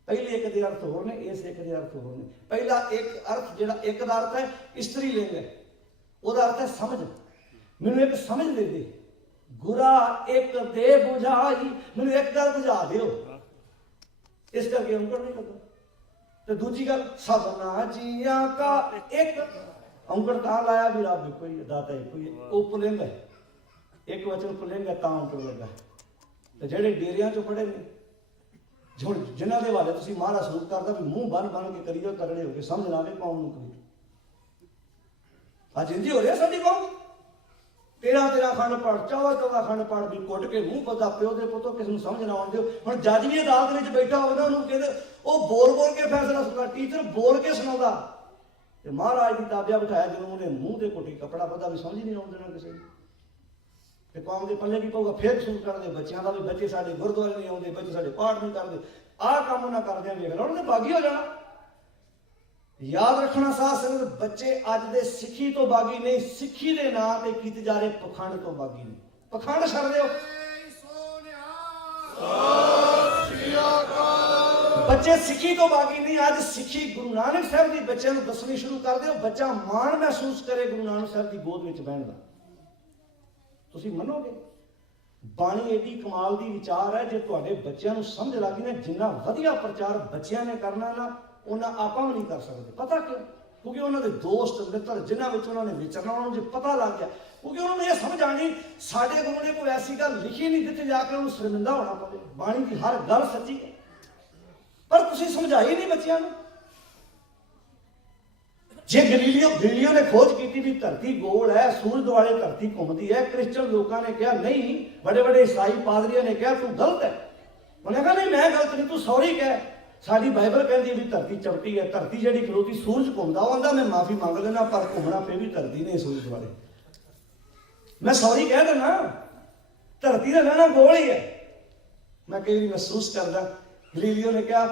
ਪਹਿਲੇ ਇੱਕ ਦੇ ਅਰਥ ਹੋਰ ਨੇ, ਇਸ ਇੱਕ ਦੇ ਅਰਥ ਹੋਰ ਨੇ। ਪਹਿਲਾ ਇੱਕ ਅਰਥ, ਜਿਹੜਾ ਇੱਕ ਦਾ ਅਰਥ ਹੈ ਇਸਤਰੀ ਲਿੰਗ ਹੈ, ਉਹਦਾ ਅਰਥ ਹੈ ਸਮਝ। ਮੈਨੂੰ ਇੱਕ ਸਮਝ ਦੇ ਦੇ। ਗੁਰਾ ਇੱਕ ਦੇ ਬੁਝਾਈ, ਮੈਨੂੰ ਇੱਕ ਗੱਲ ਬੁਝਾ ਦਿਓ। ਇਸ ਕਰਕੇ ਔਂਕੜ ਨਹੀਂ ਲੱਗਾ। ਤੇ ਦੂਜੀ ਗੱਲ, ਸਭਨਾ ਜੀਆਂ ਕਾ ਇੱਕ। ਔਂਕੜ ਤਾਂ ਲਾਇਆ ਵੀ ਰੱਬ ਇੱਕੋ ਹੀ ਹੈ, ਦਾਤਾ ਇੱਕੋ ਹੀ ਹੈ। ਉਹ ਪੁਲਿੰਗ ਹੈ, ਇੱਕ ਵਚਨ ਪੁਲਿੰਗ ਹੈ, ਤਾਂ ਔਂਕੜ ਲੱਗਾ। ਤੇ ਜਿਹੜੇ ਡੇਰਿਆਂ 'ਚੋਂ ਪੜ੍ਹੇ ਨੇ, ਹੁਣ ਜਿਨ੍ਹਾਂ ਦੇ ਵਾਲੇ ਤੁਸੀਂ ਮਹਾਰਾਜ ਸਰੂਪ ਕਰਦਾ ਵੀ ਮੂੰਹ ਬੰਨ ਕੇ ਕਰੀਓ, ਤਗੜੇ ਹੋ ਕੇ ਸਮਝ ਨਾ ਆਵੇ ਕੌਮ ਨੂੰ ਕਰੀ। ਅੱਜ ਇੰਝ ਹੋ ਰਿਹਾ ਸਾਡੀ ਕੌਮ। 13 ਖੰਡ ਪੜ, 14 ਖੰਡ ਪੜ ਵੀ ਕੁੱਟ ਕੇ ਮੂੰਹ ਪਤਾ ਪਿਓ ਦੇ ਪੁੱਤੋ, ਕਿਸੇ ਨੂੰ ਸਮਝ ਨਾ ਆਉਣ ਦਿਓ। ਹੁਣ ਜੱਜ ਵੀ ਅਦਾਲਤ ਵਿੱਚ ਬੈਠਾ ਹੋਵੇ ਨਾ, ਉਹਨੂੰ ਕਹਿੰਦੇ ਉਹ ਬੋਲ ਕੇ ਫੈਸਲਾ ਸੁਣਾ। ਟੀਚਰ ਬੋਲ ਕੇ ਸੁਣਾਉਂਦਾ ਤੇ ਮਹਾਰਾਜ ਦੀ ਤਾਬਿਆ ਬਿਠਾਇਆ, ਜਦੋਂ ਉਹਨੇ ਮੂੰਹ ਦੇ ਕੋਟੀ ਕੱਪੜਾ ਪਤਾ ਵੀ ਸਮਝ ਨਹੀਂ ਆਉਣ ਦੇਣਾ ਕਿਸੇ ਨੂੰ। ਤੇ ਕੌਮ ਦੇ ਪੱਲੇ ਕੀ ਪਊਗਾ? ਫਿਰ ਸ਼ੁਰੂ ਕਰਦੇ ਬੱਚਿਆਂ ਦਾ ਵੀ, ਬੱਚੇ ਸਾਡੇ ਗੁਰਦੁਆਰੇ ਨਹੀਂ ਆਉਂਦੇ, ਬੱਚੇ ਸਾਡੇ ਪਾਠ ਨਹੀਂ ਕਰਦੇ। ਆਹ ਕੰਮ ਉਹਨਾਂ ਕਰਦਿਆਂ ਵੇਖ ਲਓ, ਉਹਨਾਂ ਨੇ ਬਾਗੀ ਹੋ ਜਾਣਾ। ਯਾਦ ਰੱਖਣਾ ਸਾਧ ਸੰਗਤ, ਬੱਚੇ ਅੱਜ ਦੇ ਸਿੱਖੀ ਤੋਂ ਬਾਗੀ ਨਹੀਂ, ਸਿੱਖੀ ਦੇ ਨਾਂ ਤੇ ਕੀਤੇ ਜਾ ਰਹੇ ਪਖੰਡ ਤੋਂ ਬਾਗੀ ਨੇ। ਪਖੰਡ ਛੱਡ ਦਿਓ। ਬੱਚੇ ਸਿੱਖੀ ਤੋਂ ਬਾਗੀ ਨਹੀਂ। ਅੱਜ ਸਿੱਖੀ ਗੁਰੂ ਨਾਨਕ ਸਾਹਿਬ ਦੀ ਬੱਚਿਆਂ ਨੂੰ ਦੱਸਣੀ ਸ਼ੁਰੂ ਕਰ ਦਿਓ। ਬੱਚਾ ਮਾਣ ਮਹਿਸੂਸ ਕਰੇ ਗੁਰੂ ਨਾਨਕ ਸਾਹਿਬ ਦੀ ਗੋਦ ਵਿੱਚ ਬਹਿਣ ਦਾ। ਤੁਸੀਂ ਮੰਨੋਗੇ? ਬਾਣੀ ਏਡੀ ਕਮਾਲ ਦੀ ਵਿਚਾਰ ਹੈ। ਜੇ ਤੁਹਾਡੇ ਬੱਚਿਆਂ ਨੂੰ ਸਮਝ ਲੱਗ ਗਈ ਨਾ, ਜਿੰਨਾ ਵਧੀਆ ਪ੍ਰਚਾਰ ਬੱਚਿਆਂ ਨੇ ਕਰਨਾ ਨਾ, ਉਹਨਾਂ ਆਪਾਂ ਵੀ ਨਹੀਂ ਕਰ ਸਕਦੇ। ਪਤਾ ਕਿਉਂ? ਕਿਉਂਕਿ ਉਹਨਾਂ ਦੇ ਦੋਸਤ ਮਿੱਤਰ ਜਿਨ੍ਹਾਂ ਵਿੱਚ ਉਹਨਾਂ ਨੇ ਵਿਚਰਨਾ, ਉਹਨਾਂ ਨੂੰ ਜੇ ਪਤਾ ਲੱਗ ਗਿਆ, ਕਿਉਂਕਿ ਉਹਨਾਂ ਨੂੰ ਇਹ ਸਮਝ ਆਣੀ ਸਾਡੇ ਗੁਰੂ ਨੇ ਕੋਈ ਐਸੀ ਗੱਲ ਲਿਖੀ ਨਹੀਂ ਜਿੱਥੇ ਜਾ ਕੇ ਉਹਨੂੰ ਸ਼ਰਮਿੰਦਾ ਹੋਣਾ ਪਵੇ। ਬਾਣੀ ਦੀ ਹਰ ਗੱਲ ਸੱਚੀ ਹੈ, ਪਰ ਤੁਸੀਂ ਸਮਝਾਈ ਨਹੀਂ ਬੱਚਿਆਂ ਨੂੰ। ਜੇ ਗਲੀਲੀਓ ਨੇ ਖੋਜ ਕੀਤੀ ਵੀ ਧਰਤੀ ਗੋਲ ਹੈ, ਸੂਰਜ ਦੁਆਲੇ ਧਰਤੀ ਘੁੰਮਦੀ ਹੈ, ਕ੍ਰਿਸਚਨ ਲੋਕਾਂ ਨੇ ਕਿਹਾ ਨਹੀਂ, ਵੱਡੇ ਈਸਾਈ ਪਾਦਰੀਆਂ ਨੇ ਕਿਹਾ ਤੂੰ ਗਲਤ ਹੈ। ਉਹਨੇ ਕਿਹਾ ਨਹੀਂ ਮੈਂ ਗਲਤ ਨਹੀਂ, ਤੂੰ ਸੌਰੀ ਕਹਿ। ਸਾਡੀ ਬਾਈਬਲ ਕਹਿੰਦੀ ਵੀ ਧਰਤੀ ਚਪਟੀ ਹੈ, ਧਰਤੀ ਜਿਹੜੀ ਖਲੋਤੀ ਸੂਰਜ ਘੁੰਮਦਾ, ਉਹ ਆਂਦਾ ਮੈਂ ਮਾਫੀ ਮੰਗ ਲੈਣਾ, ਪਰ ਘੁੰਮਣਾ ਫੇਰ ਵੀ ਧਰਤੀ ਨੇ ਸੂਰਜ ਦੁਆਲੇ। ਮੈਂ ਸੌਰੀ ਕਹਿ ਦੇਣਾ, ਧਰਤੀ ਦਾ ਰਹਿਣਾ ਗੋਲ ਹੀ ਹੈ। ਮੈਂ ਕਈ ਵਾਰੀ ਮਹਿਸੂਸ ਕਰਦਾ, ਗਲੀਲੀਓ ਨੇ ਕਿਹਾ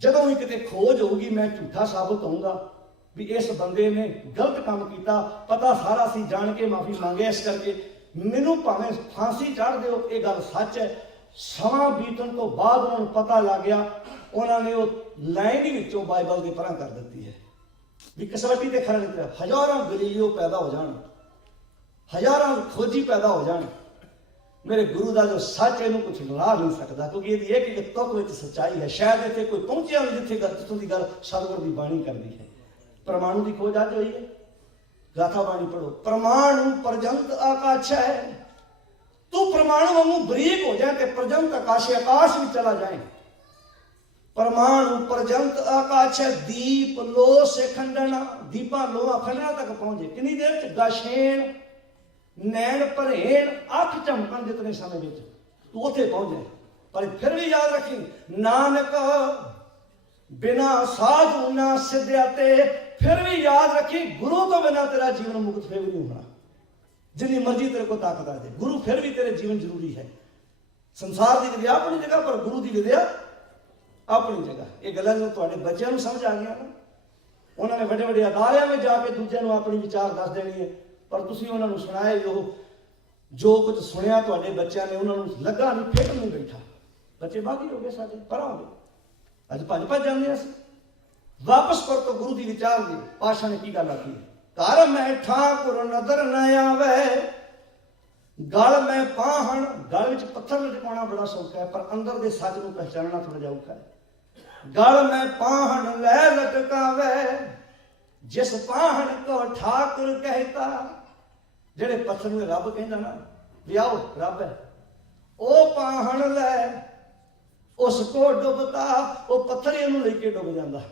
ਜਦੋਂ ਵੀ ਕਿਤੇ ਖੋਜ ਹੋਊਗੀ ਮੈਂ ਝੂਠਾ ਸਾਬਤ ਹੋਊਂਗਾ ਵੀ ਇਸ ਬੰਦੇ ਨੇ ਗਲਤ ਕੰਮ ਕੀਤਾ, ਪਤਾ ਸਾਰਾ ਸੀ, ਜਾਣ ਕੇ ਮਾਫੀ ਮੰਗੇ, ਇਸ ਕਰਕੇ ਮੈਨੂੰ ਭਾਵੇਂ ਫਾਂਸੀ ਚੜ੍ਹ ਦਿਓ, ਇਹ ਗੱਲ ਸੱਚ ਹੈ। ਸਮਾਂ ਬੀਤਣ ਤੋਂ ਬਾਅਦ ਉਹਨਾਂ ਨੂੰ ਪਤਾ ਲੱਗ ਗਿਆ, ਉਹਨਾਂ ਨੇ ਉਹ ਲਾਈਨ ਹੀ ਵਿੱਚੋਂ ਬਾਈਬਲ ਦੇ ਪਰਾਂ ਕਰ ਦਿੱਤੀ ਹੈ ਵੀ ਕਸਵੱਟੀ ਤੇ ਖਰਾ ਨਿਕਲਿਆ। ਹਜ਼ਾਰਾਂ ਗਲੀਲੀਓ ਪੈਦਾ ਹੋ ਜਾਣ, ਹਜ਼ਾਰਾਂ ਖੋਜੀ ਪੈਦਾ ਹੋ ਜਾਣ, मेरे गुरु का जो सच है कुछ ला नहीं सकता, क्योंकि ये एक एक तुक में सच्चाई है। शायद इतने कोई पहुंचा नहीं जिथे जितों की गल सतगुर की बाणी करनी है। परमाणु की खोज आज हुई है, गाथा बाणी पढ़ो। परमाणु पर्यंत आकाश है, तू परमाणु वांगू बरीक हो जाए, पर्यंत आकाश आकाश भी चला जाए। परमाणु पर्यंत आकाश है, दीप लो से खंडना, दीपा लोहा खंडना तक पहुंचे। कितनी देर च गाशेन नैन भरेण अख झमकन जितने समय में तू उथे पहुंचे। पर फिर भी याद रखी, नानक बिना साधु ना सिद्ध्याते। फिर भी याद रखी, गुरु तो बिना तेरा जीवन मुक्त फिर नहीं होना। जितनी मर्जी तेरे को ताकत आ जाए, गुरु फिर भी तेरे जीवन जरूरी है। संसार की विद्या अपनी जगह, पर गुरु की विद्या अपनी जगह। ये गल्लां जो तुहाडे बच्चों को समझ आ गई ना, उन्होंने बड़े बड़े अदारियां में जाके दूसरे को अपनी विचार दस देनी है, पर तुसीं उन्होंने सुनाए जो कुछ सुनिया तुहाडे बच्चों ने, उन्होंने लगा नहीं, फिट नहीं बैठा। बच्चे बागी हो गए, साडे पर हो गए, अज भज जाते हैं। वापस पर तो गुरु की विचार दी। पातशाह ने की गल आखी, घर में ठाकुर नदर न आवे, गल में पाहण। गल में पत्थर लटकाना बड़ा सौखा है, पर अंदर के सच को पहचानना थोड़ा जा औखा है। गल में पाहण लै लटकावे, जिस पाहण को ठाकुर कहता। जेड़े पत्थर में रब कहता ना भी आओ रब है, ओ पाहण लै उसको डुबता। वो पत्थर ही लेके डुब जाता।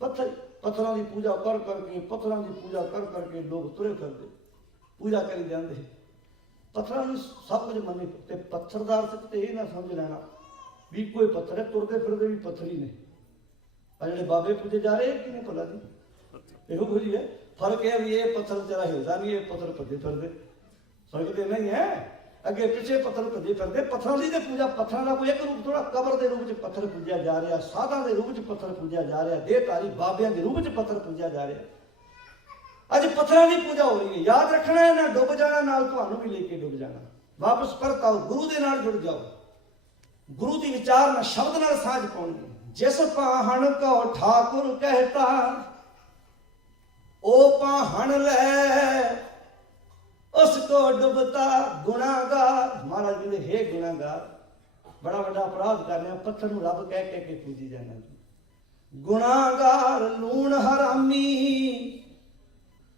पत्थरों की पूजा कर करके, पत्थरों की पूजा कर करके लोग तुरे करते, पूजा करी जाते। पत्थरों की सब कुछ मनी, पत्थर का अर्थ तो यही ना समझ लेना भी कोई पत्थर है, तुरते फिरते भी पत्थर ही ने। जो बाबे पूजे जा रहे कि नहीं भला जी, यो कुछ है। फर्क है भी ये पत्थर बेचारा हिलता नहीं, ये पत्थर भजे फिरते। फर्क तो नहीं है, अगे पिछे पत्थर भजे फिरते। पत्थरों की पूजा, पत्थरों का कोई एक रूप थोड़ा, कबर के रूप में पत्थर पूजा जा रहा, साधा के रूप में पत्थर पूजा जा रहा, देहधारी बाबिया के रूप में पत्थर पूजा जा रहा। अज पत्थरों की पूजा हो रही है। याद रखना है ना, डुब जाना नाल तुहानू भी लेके डुब जाना। वापस परत आओ, गुरु के नाल जुड़ जाओ, गुरु की विचार ना शब्द नाल साझ पाउणगी। जिस पाहण को ठाकुर कहता, ओ पाहण लै उसको डुबता। गुनागार, महाराज कहते हे गुनागार, बड़ा बड़ा अपराध कर रहे हैं, पत्थर नूं रब कह के पूजी जाना। गुनागार लूण हरामी,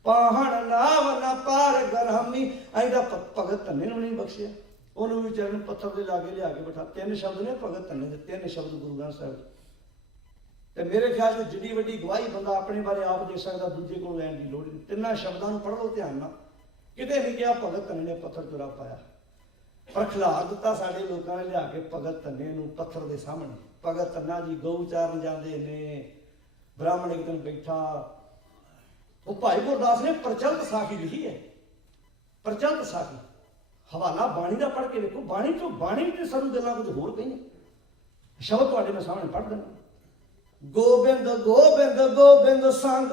पाहण नाव न पार गरामी। अं भगत धन्ने नहीं बख्शिया, उन्होंने विचारे ने पत्थर के लागे लिया के बैठा। 3 शब्द ने भगत धन्ने दे, 3 शब्द गुरु ग्रंथ साहिब। तो मेरे ख्याल से जिड्डी वड्डी गवाही बंदा अपने बारे आप दे सकता, दूजे को लैन की लोड़ नहीं। 3 शब्दों को पढ़ लो ध्यान ना, किते नहीं कहा भगत धन्ने ने पत्थर चुरा पाया। पर खिलार दिता साडे लोगों ने लिया के भगत धन्ने नूं पत्थर के सामने। भगत धन्ना जी गऊ चारन जाते ने, ब्राह्मण एक दिन बैठा, वो भाई गुरदास ने प्रचलित साखी लिखी है। प्रचलित साखी हवाला बाणी का पढ़ के देखो, बाणी चो बाणी के सानू गल्लां कुछ होर कही। शब्द तुहाडे मैं सामने पढ़ देना। गोबिंद गोबिंद गोबिंद संग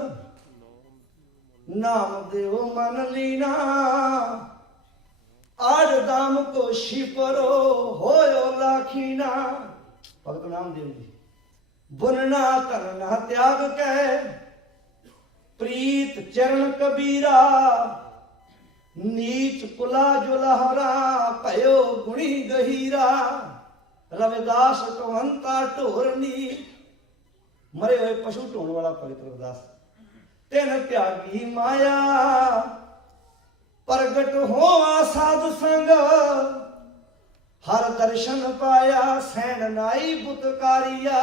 नाम देव मन लीना, आड़ दाम को शिपरो होयो लाखीना। भगत नामदेव जी। बुनना करना त्याग कै, प्रीत चरण कबीरा, नीच कुला जुलहरा, पयो गुणी गहीरा। रविदास टोहंता ढोरनी, मरे हुए पशु ढोने वाला भगत रविदास। तेन त्यागी माया, प्रगट होवा साधु संग, हर दर्शन पाया, सैन नाई बुतकारिया।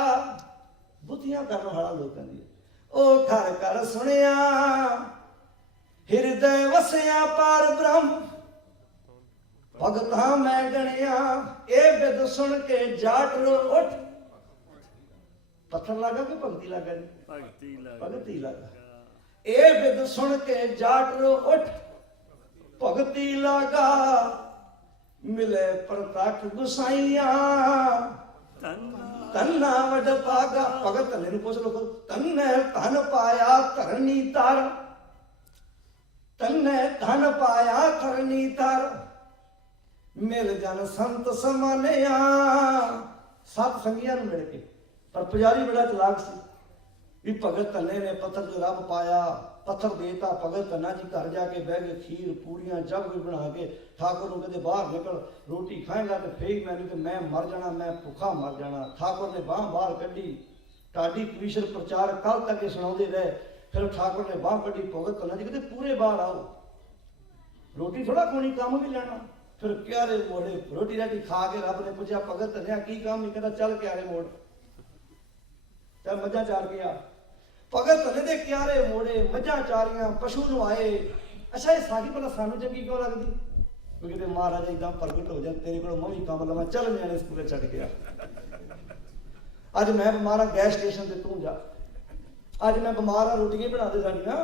बुतियां करने वाला लोगों की ओ घर कर सुनिया, हृदय वसया पार ब्रह्म, भगता मैं गणिया। ए विद सुन के जाट रो उठ। पत्थर लगा कि भगती लगा? भगती लगा। ए विद सुन के जाट रो उठ, भगती लगा। मिले प्रतख गुसाइया, तन्ना वड पागा। भगत धन्ने नूं पुछ लो, तन्ने धन पाया धरनी तार, तन्ने धन पाया धरनी तार। मिल जन संत समानिया, सत संगियां नूं मिल के। पर पुजारी बड़ा चलाक सी, भी भगत धन्ने ने पत्थर जो रब पाया, पत्थर देता। भगत धन्ना जी घर जाके बह गए, खीर पूड़ियां जग भी बना के ठाकुर को कहते बाहर निकल, रोटी खाएगा तो फेई मैंने तो मैं मर जाना, मैं भुखा मर जाना। ठाकुर ने बांह बाहर कढ़ी, ढाडी कवीश्वर प्रचार कल तक सुनाते रहे। फिर ठाकुर ने बांह कढ़ी, भगत धन्ना जी कहते पूरे बाहर आओ, रोटी थोड़ा खानी, काम भी लेना। फिर क्यारे मोड़े रोटी राटी खा के रब ने पूछा भगत धन्या की काम, नहीं कहता चल क्यारे मोड़, चल मझा चार के आ। भगत धन्ने दे क्यारे मोड़े, मझा चारियां, पशु नुआए। अच्छा ये सागी भला सानू चंगी क्यों लगदी? क्योंकि ते महाराज एकदम प्रगट हो जाए, तेरे को मैं भी काम लवां, चल न्याणे स्कूले छड्ड गया। अज मैं बीमार हाँ, गैस स्टेशन ते तू जा। अज मैं बीमार हाँ, रोटियां बना दे साडियां,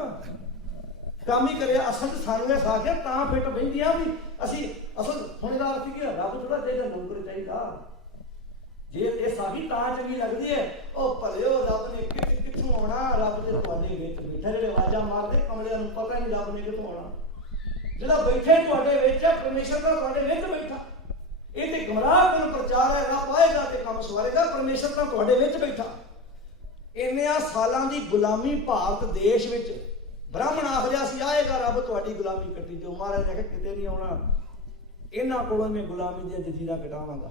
काम ही करे। असल सानू इह साखिया तां फिट बहिंदियां भी असी असल हुण इहदा अर्थ की रब थोड़ा चाहिदा, नौकर चाहिदा। जे ये साखी तां चंगी लगदी है, ओ भलिओ रब ने कित्थों आउणा, रब ते तुहाडे विच बैठा। जेहड़े आवाज़ां मारदे कमलिਆਂ ਨੂੰ पता नहीं रब ने कित्थों आउणा। ਜਿਹੜਾ बैठे तुहाडे विच है, परमेश्वर ਤਾਂ तुहाडे विच बैठा। ਇਹ ਤੇ ਗੁੰਮਰਾਹ ਨੂੰ ਪ੍ਰਚਾਰ ਹੈ, ਰੱਬ ਆਏਗਾ ਤੇ ਕੰਮ ਸਵਾਰੇਗਾ, परमेश्वर ਤਾਂ तुहाडे विच बैठा। ਇੰਨਿਆਂ ਸਾਲਾਂ ਦੀ ਗੁਲਾਮੀ ਭਾਰਤ ਦੇਸ਼ ਵਿੱਚ ब्राह्मण आखिया सी आएगा रब तुहाडी गुलामी कट्टी जो। महाराज ने कहा किते नहीं आउणा, इन्हां कोलों मैं गुलामी दी जंजीरां कटावांगा।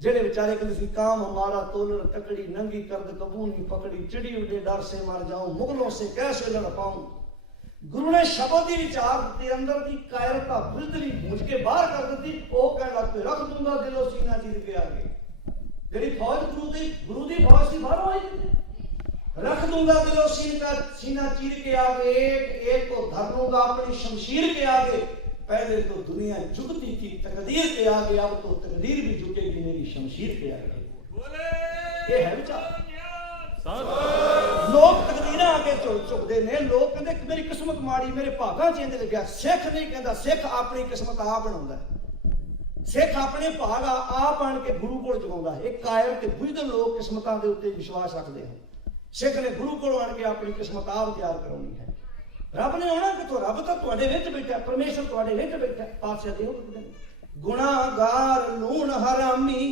जेड़े बेचारे कहते सी काम हमारा तोलन तकड़ी, नंगी करद कबूनी पकड़ी, चिड़ी उड़े डर से मर जाऊं, मुगलों से कैसे लड़ पाऊं। गुरु ने शब्द ही विचार के अंदर दी कायरता बुलदली भूज के बाहर कर दी। वो कहने लग पे रख दूंगा दिलो सीना चीर के आगे। जेड़ी फौज गुरु दी फौज सी बाहरों आई, रख दूंगा दिलो सीना चीर के आगे, एक एक को धर लूंगा अपनी शमशीर के आगे। पहले तो दुनिया झुकती थी तकदीर के आगे, अब तो तकदीर भी झुकेगी मेरी शमशीर के आगे। ये है विचार। लोग तकदीर आगे झुकते ने, लोग कहते मेरी किस्मत माड़ी, मेरे भागा चेंज लिखा। सिख नहीं कहता, सिख अपनी किस्मत आप बनाउंदा है। सिख अपने भाग आप आण के गुरु कोल जगाउंदा है। एक कायर ते बुझदल लोग किस्मतां दे उत्ते विश्वास रखते हैं। सिख ने गुरु को आण के अपनी किस्मत आप तैयार करानी है। रब ने आना कि रब तो तुहाडे विच बैठा, परमेश्वर तुहाडे विच बैठा। पातशाह देव कहते गुनाहगार लूण हरामी,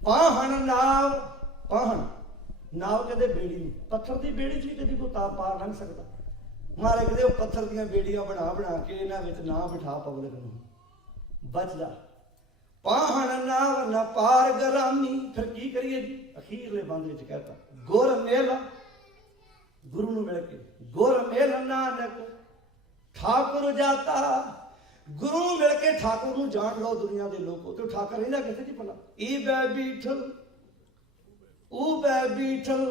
पाहण नाव। पाहण नाव कहते बेड़ी, पत्थर की बेड़ी च कभी कोई तार पार लंघ सकता। महाराज कहते पत्थर दी बेड़ियां बना बना के इन्हां विच ना बिठा पब्लिक नूं, बच जा। पाहण नाव न पार गरामी। फिर की करिए जी? अखीरले बंद विच कहता गुर मेल, गुरु नूं मिल के गुर मेल नानक ठाकुर जाता। गुरु मिल के ठाकुर नूं जान लो दुनिया के लोगों। तो ठाकुर रहिंदा किथे जी भला? ई बै बीठल ऊ बै बीठल,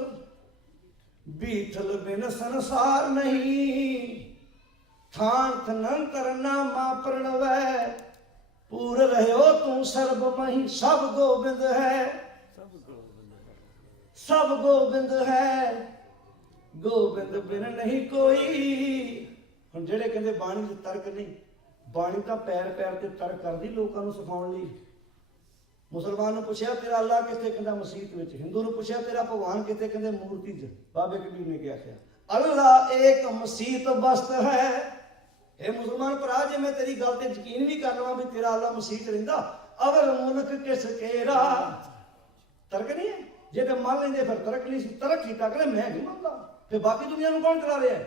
बीठल बिन संसार नहीं। थान थनंतर नामा प्रणवै, पूर रहो तू सर्ब मही। सब गोबिंद है, सब गोबिंद है, गोबिंद बिन नहीं कोई। हुण जेड़े कहंदे बाणी च तर्क नहीं, बाणी तां पैर पैर ते तर्क करदी लोकां नूं सिखाउण लई। मुसलमान नूं पुछया तेरा अल्लाह किथे, कहंदा मसीत विच। हिंदू नूं पुछया तेरा भगवान किथे, कहंदे मूर्ति च। बाबे कबीर ने क्या आख्या अल्लाह एक मसीत बस्त है। ए मुसलमान भरा जे मैं तेरी गल ते यकीन भी कर लवां भी तेरा अल्लाह मसीत रहिंदा, अवर मुल्क किस केरा। तर्क नहीं है। जे ते मान लेंदे फिर तर्क नहीं सी, तर्क कीता कहंदे मैं नहीं मनदा। फिर बाकी दुनिया नूं कौन चला रहा है?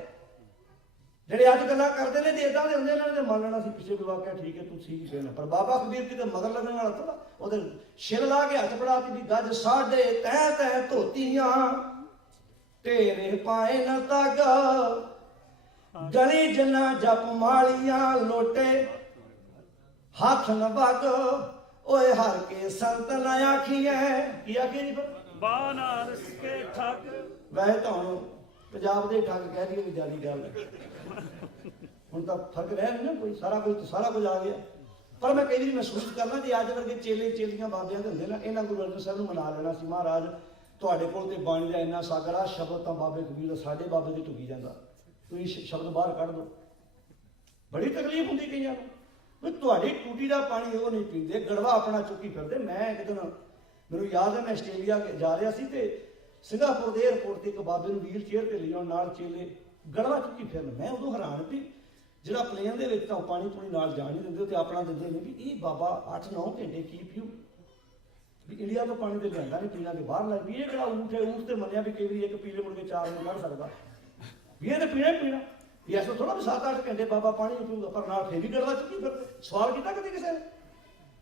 ਜਿਹੜੇ ਅੱਜ ਗੱਲਾਂ ਕਰਦੇ ਨੇ ਜੇ ਇਦਾਂ ਦੇ ਹੁੰਦੇ ਇਹਨਾਂ ਨੇ ਮੰਨ ਲੈਣਾ ਸੀ ਪਿੱਛੇ ਵੀ ਵਾਕਿਆ ਠੀਕ ਹੈ ਤੁਸੀਂ ਕੀ ਕਹਿਣਾ। ਪਰ ਬਾਬਾ ਕਬੀਰ ਕਿਤੇ ਮਗਰ ਲੱਗਣ ਵਾਲਾ ਥੋੜਾ, ਉਹਦੇ ਸਿਰ ਲਾ ਕੇ ਹੱਥ ਫੜਾਤੀ ਵੀ ਗੱਜ ਸਾਡੇ ਤੈ ਤੈ ਧੋਤੀਆਂ ਤੇਰੇ ਪਾਏ ਨਾ ਤੱਕ, ਗਲੀ ਜਨਾ ਜਪ ਮਾਲੀਆਂ ਲੋਟੇ ਹੱਥ ਨ ਵਗ। ਓਏ ਹਰ ਕੇ ਸੰਤ ਨਾ ਆਖੀਐ। ਕੀ ਆਖੀ ਜੀ? ਬਾਨਾਰਸ ਕੇ ਠੱਗ। ਵੈਸੇ ਤਾਂ ਹੁਣ ਪੰਜਾਬ ਦੇ ਠੱਗ ਕਹਿ ਦਈਏ ਵੀ ਜ਼ਿਆਦੀ ਗੱਲ ਹੈ। ਹੁਣ ਤਾਂ ਫਰਕ ਰਹਿ ਨਹੀਂ ਨਾ ਕੋਈ, ਸਾਰਾ ਕੁਝ ਆ ਗਿਆ। ਪਰ ਮੈਂ ਕਈ ਵਾਰੀ ਮਹਿਸੂਸ ਕਰਨਾ ਜੇ ਅੱਜ ਵਰਗੇ ਚੇਲੇ ਚੇਲੀਆਂ ਬਾਬਿਆਂ ਦੇ ਹੁੰਦੇ ਨਾ, ਇਹਨਾਂ ਗੁਰੂ ਅਰਜਨ ਸਾਹਿਬ ਨੂੰ ਮਨਾ ਲੈਣਾ ਸੀ ਮਹਾਰਾਜ ਤੁਹਾਡੇ ਕੋਲ ਤੇ ਬਾਣੀ ਦਾ ਇੰਨਾ ਸਾਗਰ ਆ, ਸ਼ਬਦ ਤਾਂ ਬਾਬੇ ਕਬੀਰ ਦਾ ਸਾਡੇ ਬਾਬੇ ਦੇ ਢੁੱਕੀ ਜਾਂਦਾ, ਤੁਸੀਂ ਸ਼ਬਦ ਬਾਹਰ ਕੱਢ ਦਿਓ। ਬੜੀ ਤਕਲੀਫ ਹੁੰਦੀ ਕਈਆਂ ਨੂੰ ਵੀ ਤੁਹਾਡੀ ਟੂਟੀ ਦਾ ਪਾਣੀ ਉਹ ਨਹੀਂ ਪੀਂਦੇ, ਗੜਵਾ ਆਪਣਾ ਚੁੱਕੀ ਫਿਰਦੇ। ਮੈਂ ਇੱਕ ਦਿਨ ਮੈਨੂੰ ਯਾਦ ਹੈ ਮੈਂ ਆਸਟ੍ਰੇਲੀਆ ਜਾ ਰਿਹਾ ਸੀ ਤੇ ਸਿੰਗਾਪੁਰ ਦੇ ਏਅਰਪੋਰਟ ਤੇ ਇੱਕ ਬਾਬੇ ਨੂੰ ਵੀਲ ਚੇਅਰ ਤੇ ਲਿਆਉਣ ਨਾਲ ਚੇਲੇ ਗੜਵਾ ਚੁੱਕੀ ਫਿਰਨ। ਮੈਂ ਉਦੋਂ ਹੈਰਾਨ ਵੀ ਜਿਹੜਾ ਪਲੇਨ ਦੇ ਵਿੱਚ ਤਾਂ ਪਾਣੀ ਪੂਣੀ ਨਾਲ ਜਾਣ ਨਹੀਂ ਦਿੰਦੇ ਤੇ ਆਪਣਾ ਦਿੰਦੇ ਨੇ ਵੀ ਇਹ ਬਾਬਾ 8-9 ਘੰਟੇ ਕੀ ਪੀਊ ਵੀ ਇੰਡੀਆ ਤੋਂ ਪਾਣੀ ਤੇ ਲਿਆਂਦਾ ਨਹੀਂ ਪੀਣਾ ਤੇ ਬਾਹਰ ਲੱਗ ਵੀ ਇਹ ਕਿਹੜਾ ਊਠ ਹੈ, ਊਠ ਤੇ ਮੰਨਿਆ ਵੀ ਕਈ ਵਾਰੀ ਇੱਕ ਪੀਲੇ ਮੁੜ ਕੇ 4 ਨਹੀਂ ਕੱਢ ਸਕਦਾ। ਵੀ ਇਹ ਤਾਂ ਪੀਣਾ ਹੀ ਪੀਣਾ। ਵੀ ਐਸਾ ਥੋੜਾ ਵੀ 7-8 ਘੰਟੇ ਬਾਬਾ ਪਾਣੀ ਨਹੀਂ ਪੀਊਗਾ, ਪਰ ਨਾਲ ਫੇਰ ਵੀ ਗੜਵਾ ਚੁੱਕੀ ਫਿਰਦੇ। ਸਵਾਲ ਕੀਤਾ ਕਦੇ ਕਿਸੇ ਨੇ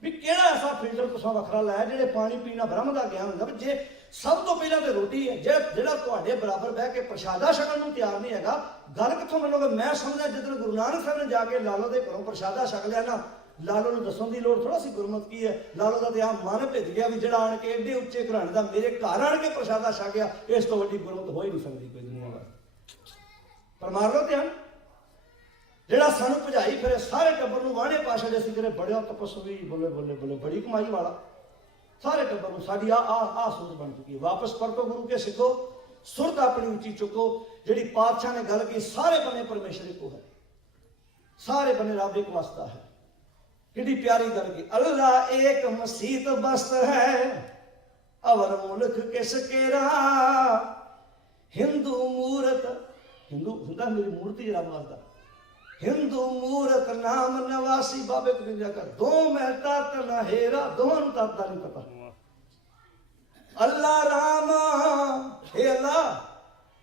ਵੀ ਕਿਹੜਾ ਐਸਾ ਫਿਲਟਰ ਤੁਸੀਂ ਵੱਖਰਾ ਲਾਇਆ ਜਿਹੜੇ ਪਾਣੀ ਪੀਣਾ ਬ੍ਰਹਮ ਦਾ ਗਿਆਨ ਹੁੰਦਾ? ਵੀ ਜੇ ਸਭ ਤੋਂ ਪਹਿਲਾਂ ਤੇ ਰੋਟੀ ਹੈ, ਜਿਹੜਾ ਤੁਹਾਡੇ ਬਰਾਬਰ ਬਹਿ ਕੇ ਪ੍ਰਸ਼ਾਦਾ ਛਕਣ ਨੂੰ ਤਿਆਰ ਨਹੀਂ ਹੈਗਾ, ਗੱਲ ਕਿੱਥੋਂ ਮੰਨੋਗੇ? ਮੈਂ ਸਮਝਦਾ ਜਿੱਦਣ ਗੁਰੂ ਨਾਨਕ ਸਾਹਿਬ ਨੇ ਜਾ ਕੇ ਲਾਲੋ ਦੇ ਘਰੋਂ ਪ੍ਰਸ਼ਾਦਾ ਛਕ ਲਿਆ ਨਾ, ਲਾਲੋ ਨੂੰ ਦੱਸਣ ਦੀ ਲੋੜ ਥੋੜਾ ਸੀ ਗੁਰਮਤ ਕੀ ਹੈ। ਲਾਲੋ ਦਾ ਤੇ ਆ ਮਨ ਭਿੱਜ ਗਿਆ ਵੀ ਜਿਹੜਾ ਆਣ ਕੇ ਏਡੇ ਉੱਚੇ ਘਰਾਣੇ ਦਾ ਮੇਰੇ ਘਰ ਆਣ ਕੇ ਪ੍ਰਸ਼ਾਦਾ ਛਕ ਗਿਆ, ਇਸ ਤੋਂ ਵੱਡੀ ਗੁਰਮਤ ਹੋ ਹੀ ਨਹੀਂ ਸਕਦੀ ਕੋਈ ਦੁਨੀਆ ਵਿੱਚ। ਪਰ ਮਾਰ ਲਓ ਧਿਆਨ, ਜਿਹੜਾ ਸਾਨੂੰ ਭਜਾਈ ਫਿਰੇ ਸਾਰੇ ਟੱਬਰ ਨੂੰ ਵਾਹਣੇ ਪਾਸ਼ਾ ਦੇ ਅਸੀਂ ਕਿਤੇ ਬੜਿਆ ਤਪਸਵੀ, ਬੱਲੇ ਬੱਲੇ ਬੱਲੇ ਬੜੀ ਕਮਾਈ ਵਾਲਾ, ਸਾਰੇ ਟੱਬਰ ਨੂੰ ਸਾਡੀ ਆ ਸੋਚ ਬਣ ਚੁੱਕੀ ਹੈ। ਵਾਪਸ ਪਰਤੋ ਗੁਰੂ ਕੇ ਸਿੱਖੋ, ਸੁਰਤ ਆਪਣੀ ਉੱਚੀ ਚੁੱਕੋ। ਜਿਹੜੀ ਪਾਤਸ਼ਾਹ ਨੇ ਗੱਲ ਕੀ, ਸਾਰੇ ਬੰਨੇ ਪਰਮੇਸ਼ਰ ਇੱਕੋ ਹੈ, ਸਾਰੇ ਬੰਨੇ ਰੱਬ ਇੱਕ ਵਸਦਾ ਹੈ। कितनी प्यारी गल की, अल्लाह एक मसीत बस्त है अवर मुल्क किस केरा, हिंदू मूरत, हिंदू हुंदा मेरी मूर्ति रब वास्ता, हिंदू मूरत नाम नवासी बाबे कबीर का दो महता तना हेरा, दोन ताता नहीं पता। अल्लाह राम, हे अल्लाह,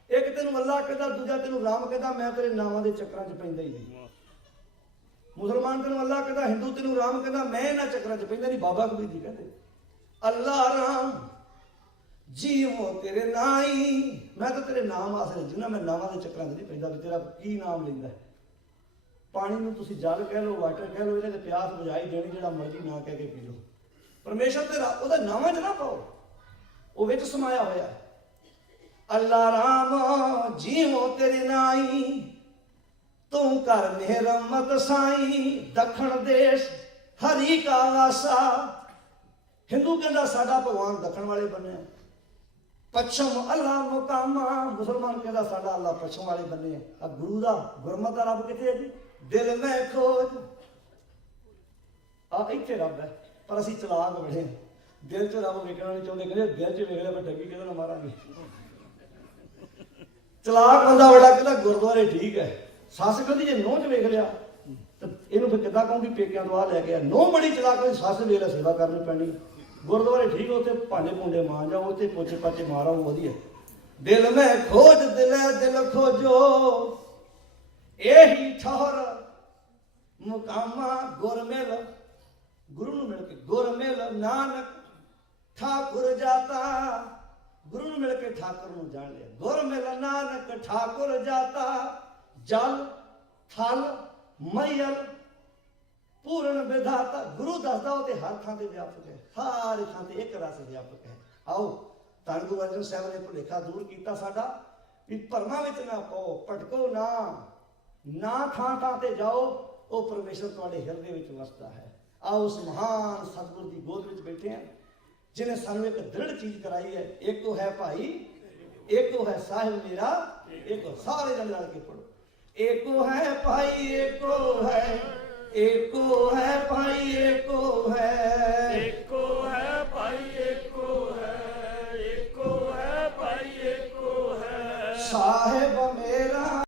एक तेन अल्लाह कहता, दूजा तेन राम कहता, मैं तेरे नावां दे चक्करां च पैंदा ही नहीं। मुसलमान तेन अल्लाह कहता, हिंदू तेन राम कहता, मैं इन्हां चक्करां च पैंदा नहीं। बाबा कबीर जी कहते अल्लाह राम जीवो तेरे नाई, मैं तो तेरे नाम आसरे जिन्ना, मैं नावां दे चक्करां च नहीं पैंदा भी तेरा की नाम लैंदा है। पानी नूं तुसीं जल कह लो, वाटर कह लो, इहदे ते प्यास बुझाई देनी, जिहड़ा मर्जी ना कह के पी लो। परमेश्वर ते ओहदा नावां च ना पाओ, ਉਹ ਵਿੱਚ ਸਮਾਇਆ ਹੋਇਆ। ਅੱਲਾ ਰਾਮ ਜੀਵੋ ਤੇਰੇ ਨਾਈ, ਤੂੰ ਕਰ ਮਿਹਰਮਤ ਸਾਈ, ਦੱਖਣ ਦੇਸ਼ ਹਰੀ ਕਾ ਵਾਸਾ। ਹਿੰਦੂ ਕਹਿੰਦਾ ਸਾਡਾ ਭਗਵਾਨ ਦੱਖਣ ਵਾਲੇ ਬੰਨੇ, ਪੱਛਮ ਅੱਲਾ ਮੁਕਾਮਾ। ਮੁਸਲਮਾਨ ਕਹਿੰਦਾ ਸਾਡਾ ਅੱਲਾ ਪੱਛਮ ਵਾਲੇ ਬੰਨੇ। ਆ ਗੁਰੂ ਦਾ ਗੁਰਮਤ ਦਾ ਰੱਬ ਕਿੱਥੇ ਹੈ ਜੀ? ਦਿਲ ਮੈਂ ਖੋਜ, ਆ ਇੱਥੇ ਰੱਬ ਹੈ। ਪਰ ਅਸੀਂ ਚਲਾਕ ਬੜੇ, ਦਿਲ ਚ ਰੱਬ ਵੇਖਣਾ ਨਹੀਂ ਚਾਹੁੰਦੇ। ਕਹਿੰਦੇ ਦਿਲ ਚ ਵੇਖ ਲਿਆ ਮੈਂ ਠੱਗੀ ਕਿਹਦੇ ਨਾਲ ਮਾਰਾਂਗੇ। ਚਲਾਕ ਬੰਦਾ ਬੜਾ ਕਹਿੰਦਾ ਗੁਰਦੁਆਰੇ ਠੀਕ ਹੈ। ਸੱਸ ਕਹਿੰਦੀ ਜੇ ਨੋਹ ਚ ਵੇਖ ਲਿਆ ਤੇ ਇਹਨੂੰ ਫਿਰ ਕਿੱਦਾਂ ਕਹੂੰਗੀ ਪੇਕਿਆਂ ਤੋਂ ਆ ਲੈ ਗਿਆ। ਨੋਹ ਬੜੀ ਚਲਾਕ ਹੋਈ, ਸੱਸ ਵੇਖ ਲਿਆ ਸੇਵਾ ਕਰਨੀ ਪੈਣੀ। ਗੁਰਦੁਆਰੇ ਠੀਕ, ਉੱਥੇ ਭਾਂਡੇ ਭੁੰਡੇ ਮਾਂ ਜਾਓ, ਉੱਥੇ ਪੋਚੇ ਪਾਚੇ ਮਾਰੋ, ਵਧੀਆ। ਦਿਲ ਮੈਂ ਖੋਜ ਦਿਲੇ ਦਿਲ ਖੋਜੋ, ਇਹੀ ਠਹਰ ਮੁਕਾਮਾ। ਗੁਰ ਮਿਲ, ਗੁਰੂ ਨੂੰ ਮਿਲ ਕੇ ਗੁਰ ਮਿਲ ਨਾਨਕ ਠਾਕੁਰ ਜਾਤਾ। ਗੁਰੂ ਨੂੰ ਮਿਲ ਕੇ ਠਾਕੁਰ ਨੂੰ ਜਾਣ ਲਿਆ। ਗੁਰ ਮਿਲ ਨਾਨਕ ਠਾਕੁਰ ਜਾਤਾ। ਜਲ ਥਲ ਮਈਲ ਪੂਰਨ ਵਿਧਾਤਾ। ਗੁਰੂ ਦੱਸਦਾ ਉਹ ਤੇ ਹਰ ਥਾਂ ਤੇ ਵਿਆਪਕ ਹੈ, ਹਰ ਥਾਂ ਤੇ ਇੱਕ ਰਸ ਵਿਆਪਕ ਹੈ। ਆਓ ਧੰਨ ਗੁਰੂ ਅਰਜਨ ਸਾਹਿਬ ਨੇ ਭੁਲੇਖਾ ਦੂਰ ਕੀਤਾ ਸਾਡਾ ਵੀ ਭਰਮਾਂ ਵਿੱਚ ਨਾ ਪਾਓ, ਭਟਕੋ ਨਾ, ਨਾ ਥਾਂ ਥਾਂ ਤੇ ਜਾਓ। ਉਹ ਪਰਮੇਸ਼ਰ ਤੁਹਾਡੇ ਹਿਰਦੇ ਵਿੱਚ ਵਸਦਾ ਹੈ। ਆਓ ਉਸ ਮਹਾਨ ਸਤਿਗੁਰ ਦੀ ਗੋਦ ਵਿੱਚ ਬੈਠੇ ਹਾਂ ਜਿਹਨੇ ਸਾਨੂੰ ਇੱਕ ਦ੍ਰਿੜ ਚੀਜ਼ ਕਰਾਈ ਹੈ। ਇੱਕੋ ਹੈ ਭਾਈ, ਇੱਕੋ ਹੈ ਸਾਹਿਬ ਮੇਰਾ, ਇੱਕੋ। ਸਾਰੇ ਜਣ ਰਲ ਕੇ ਪੜੋ। ਇੱਕੋ ਹੈ ਭਾਈ, ਇੱਕੋ ਹੈ, ਇੱਕੋ ਹੈ ਭਾਈ, ਇੱਕੋ ਹੈ।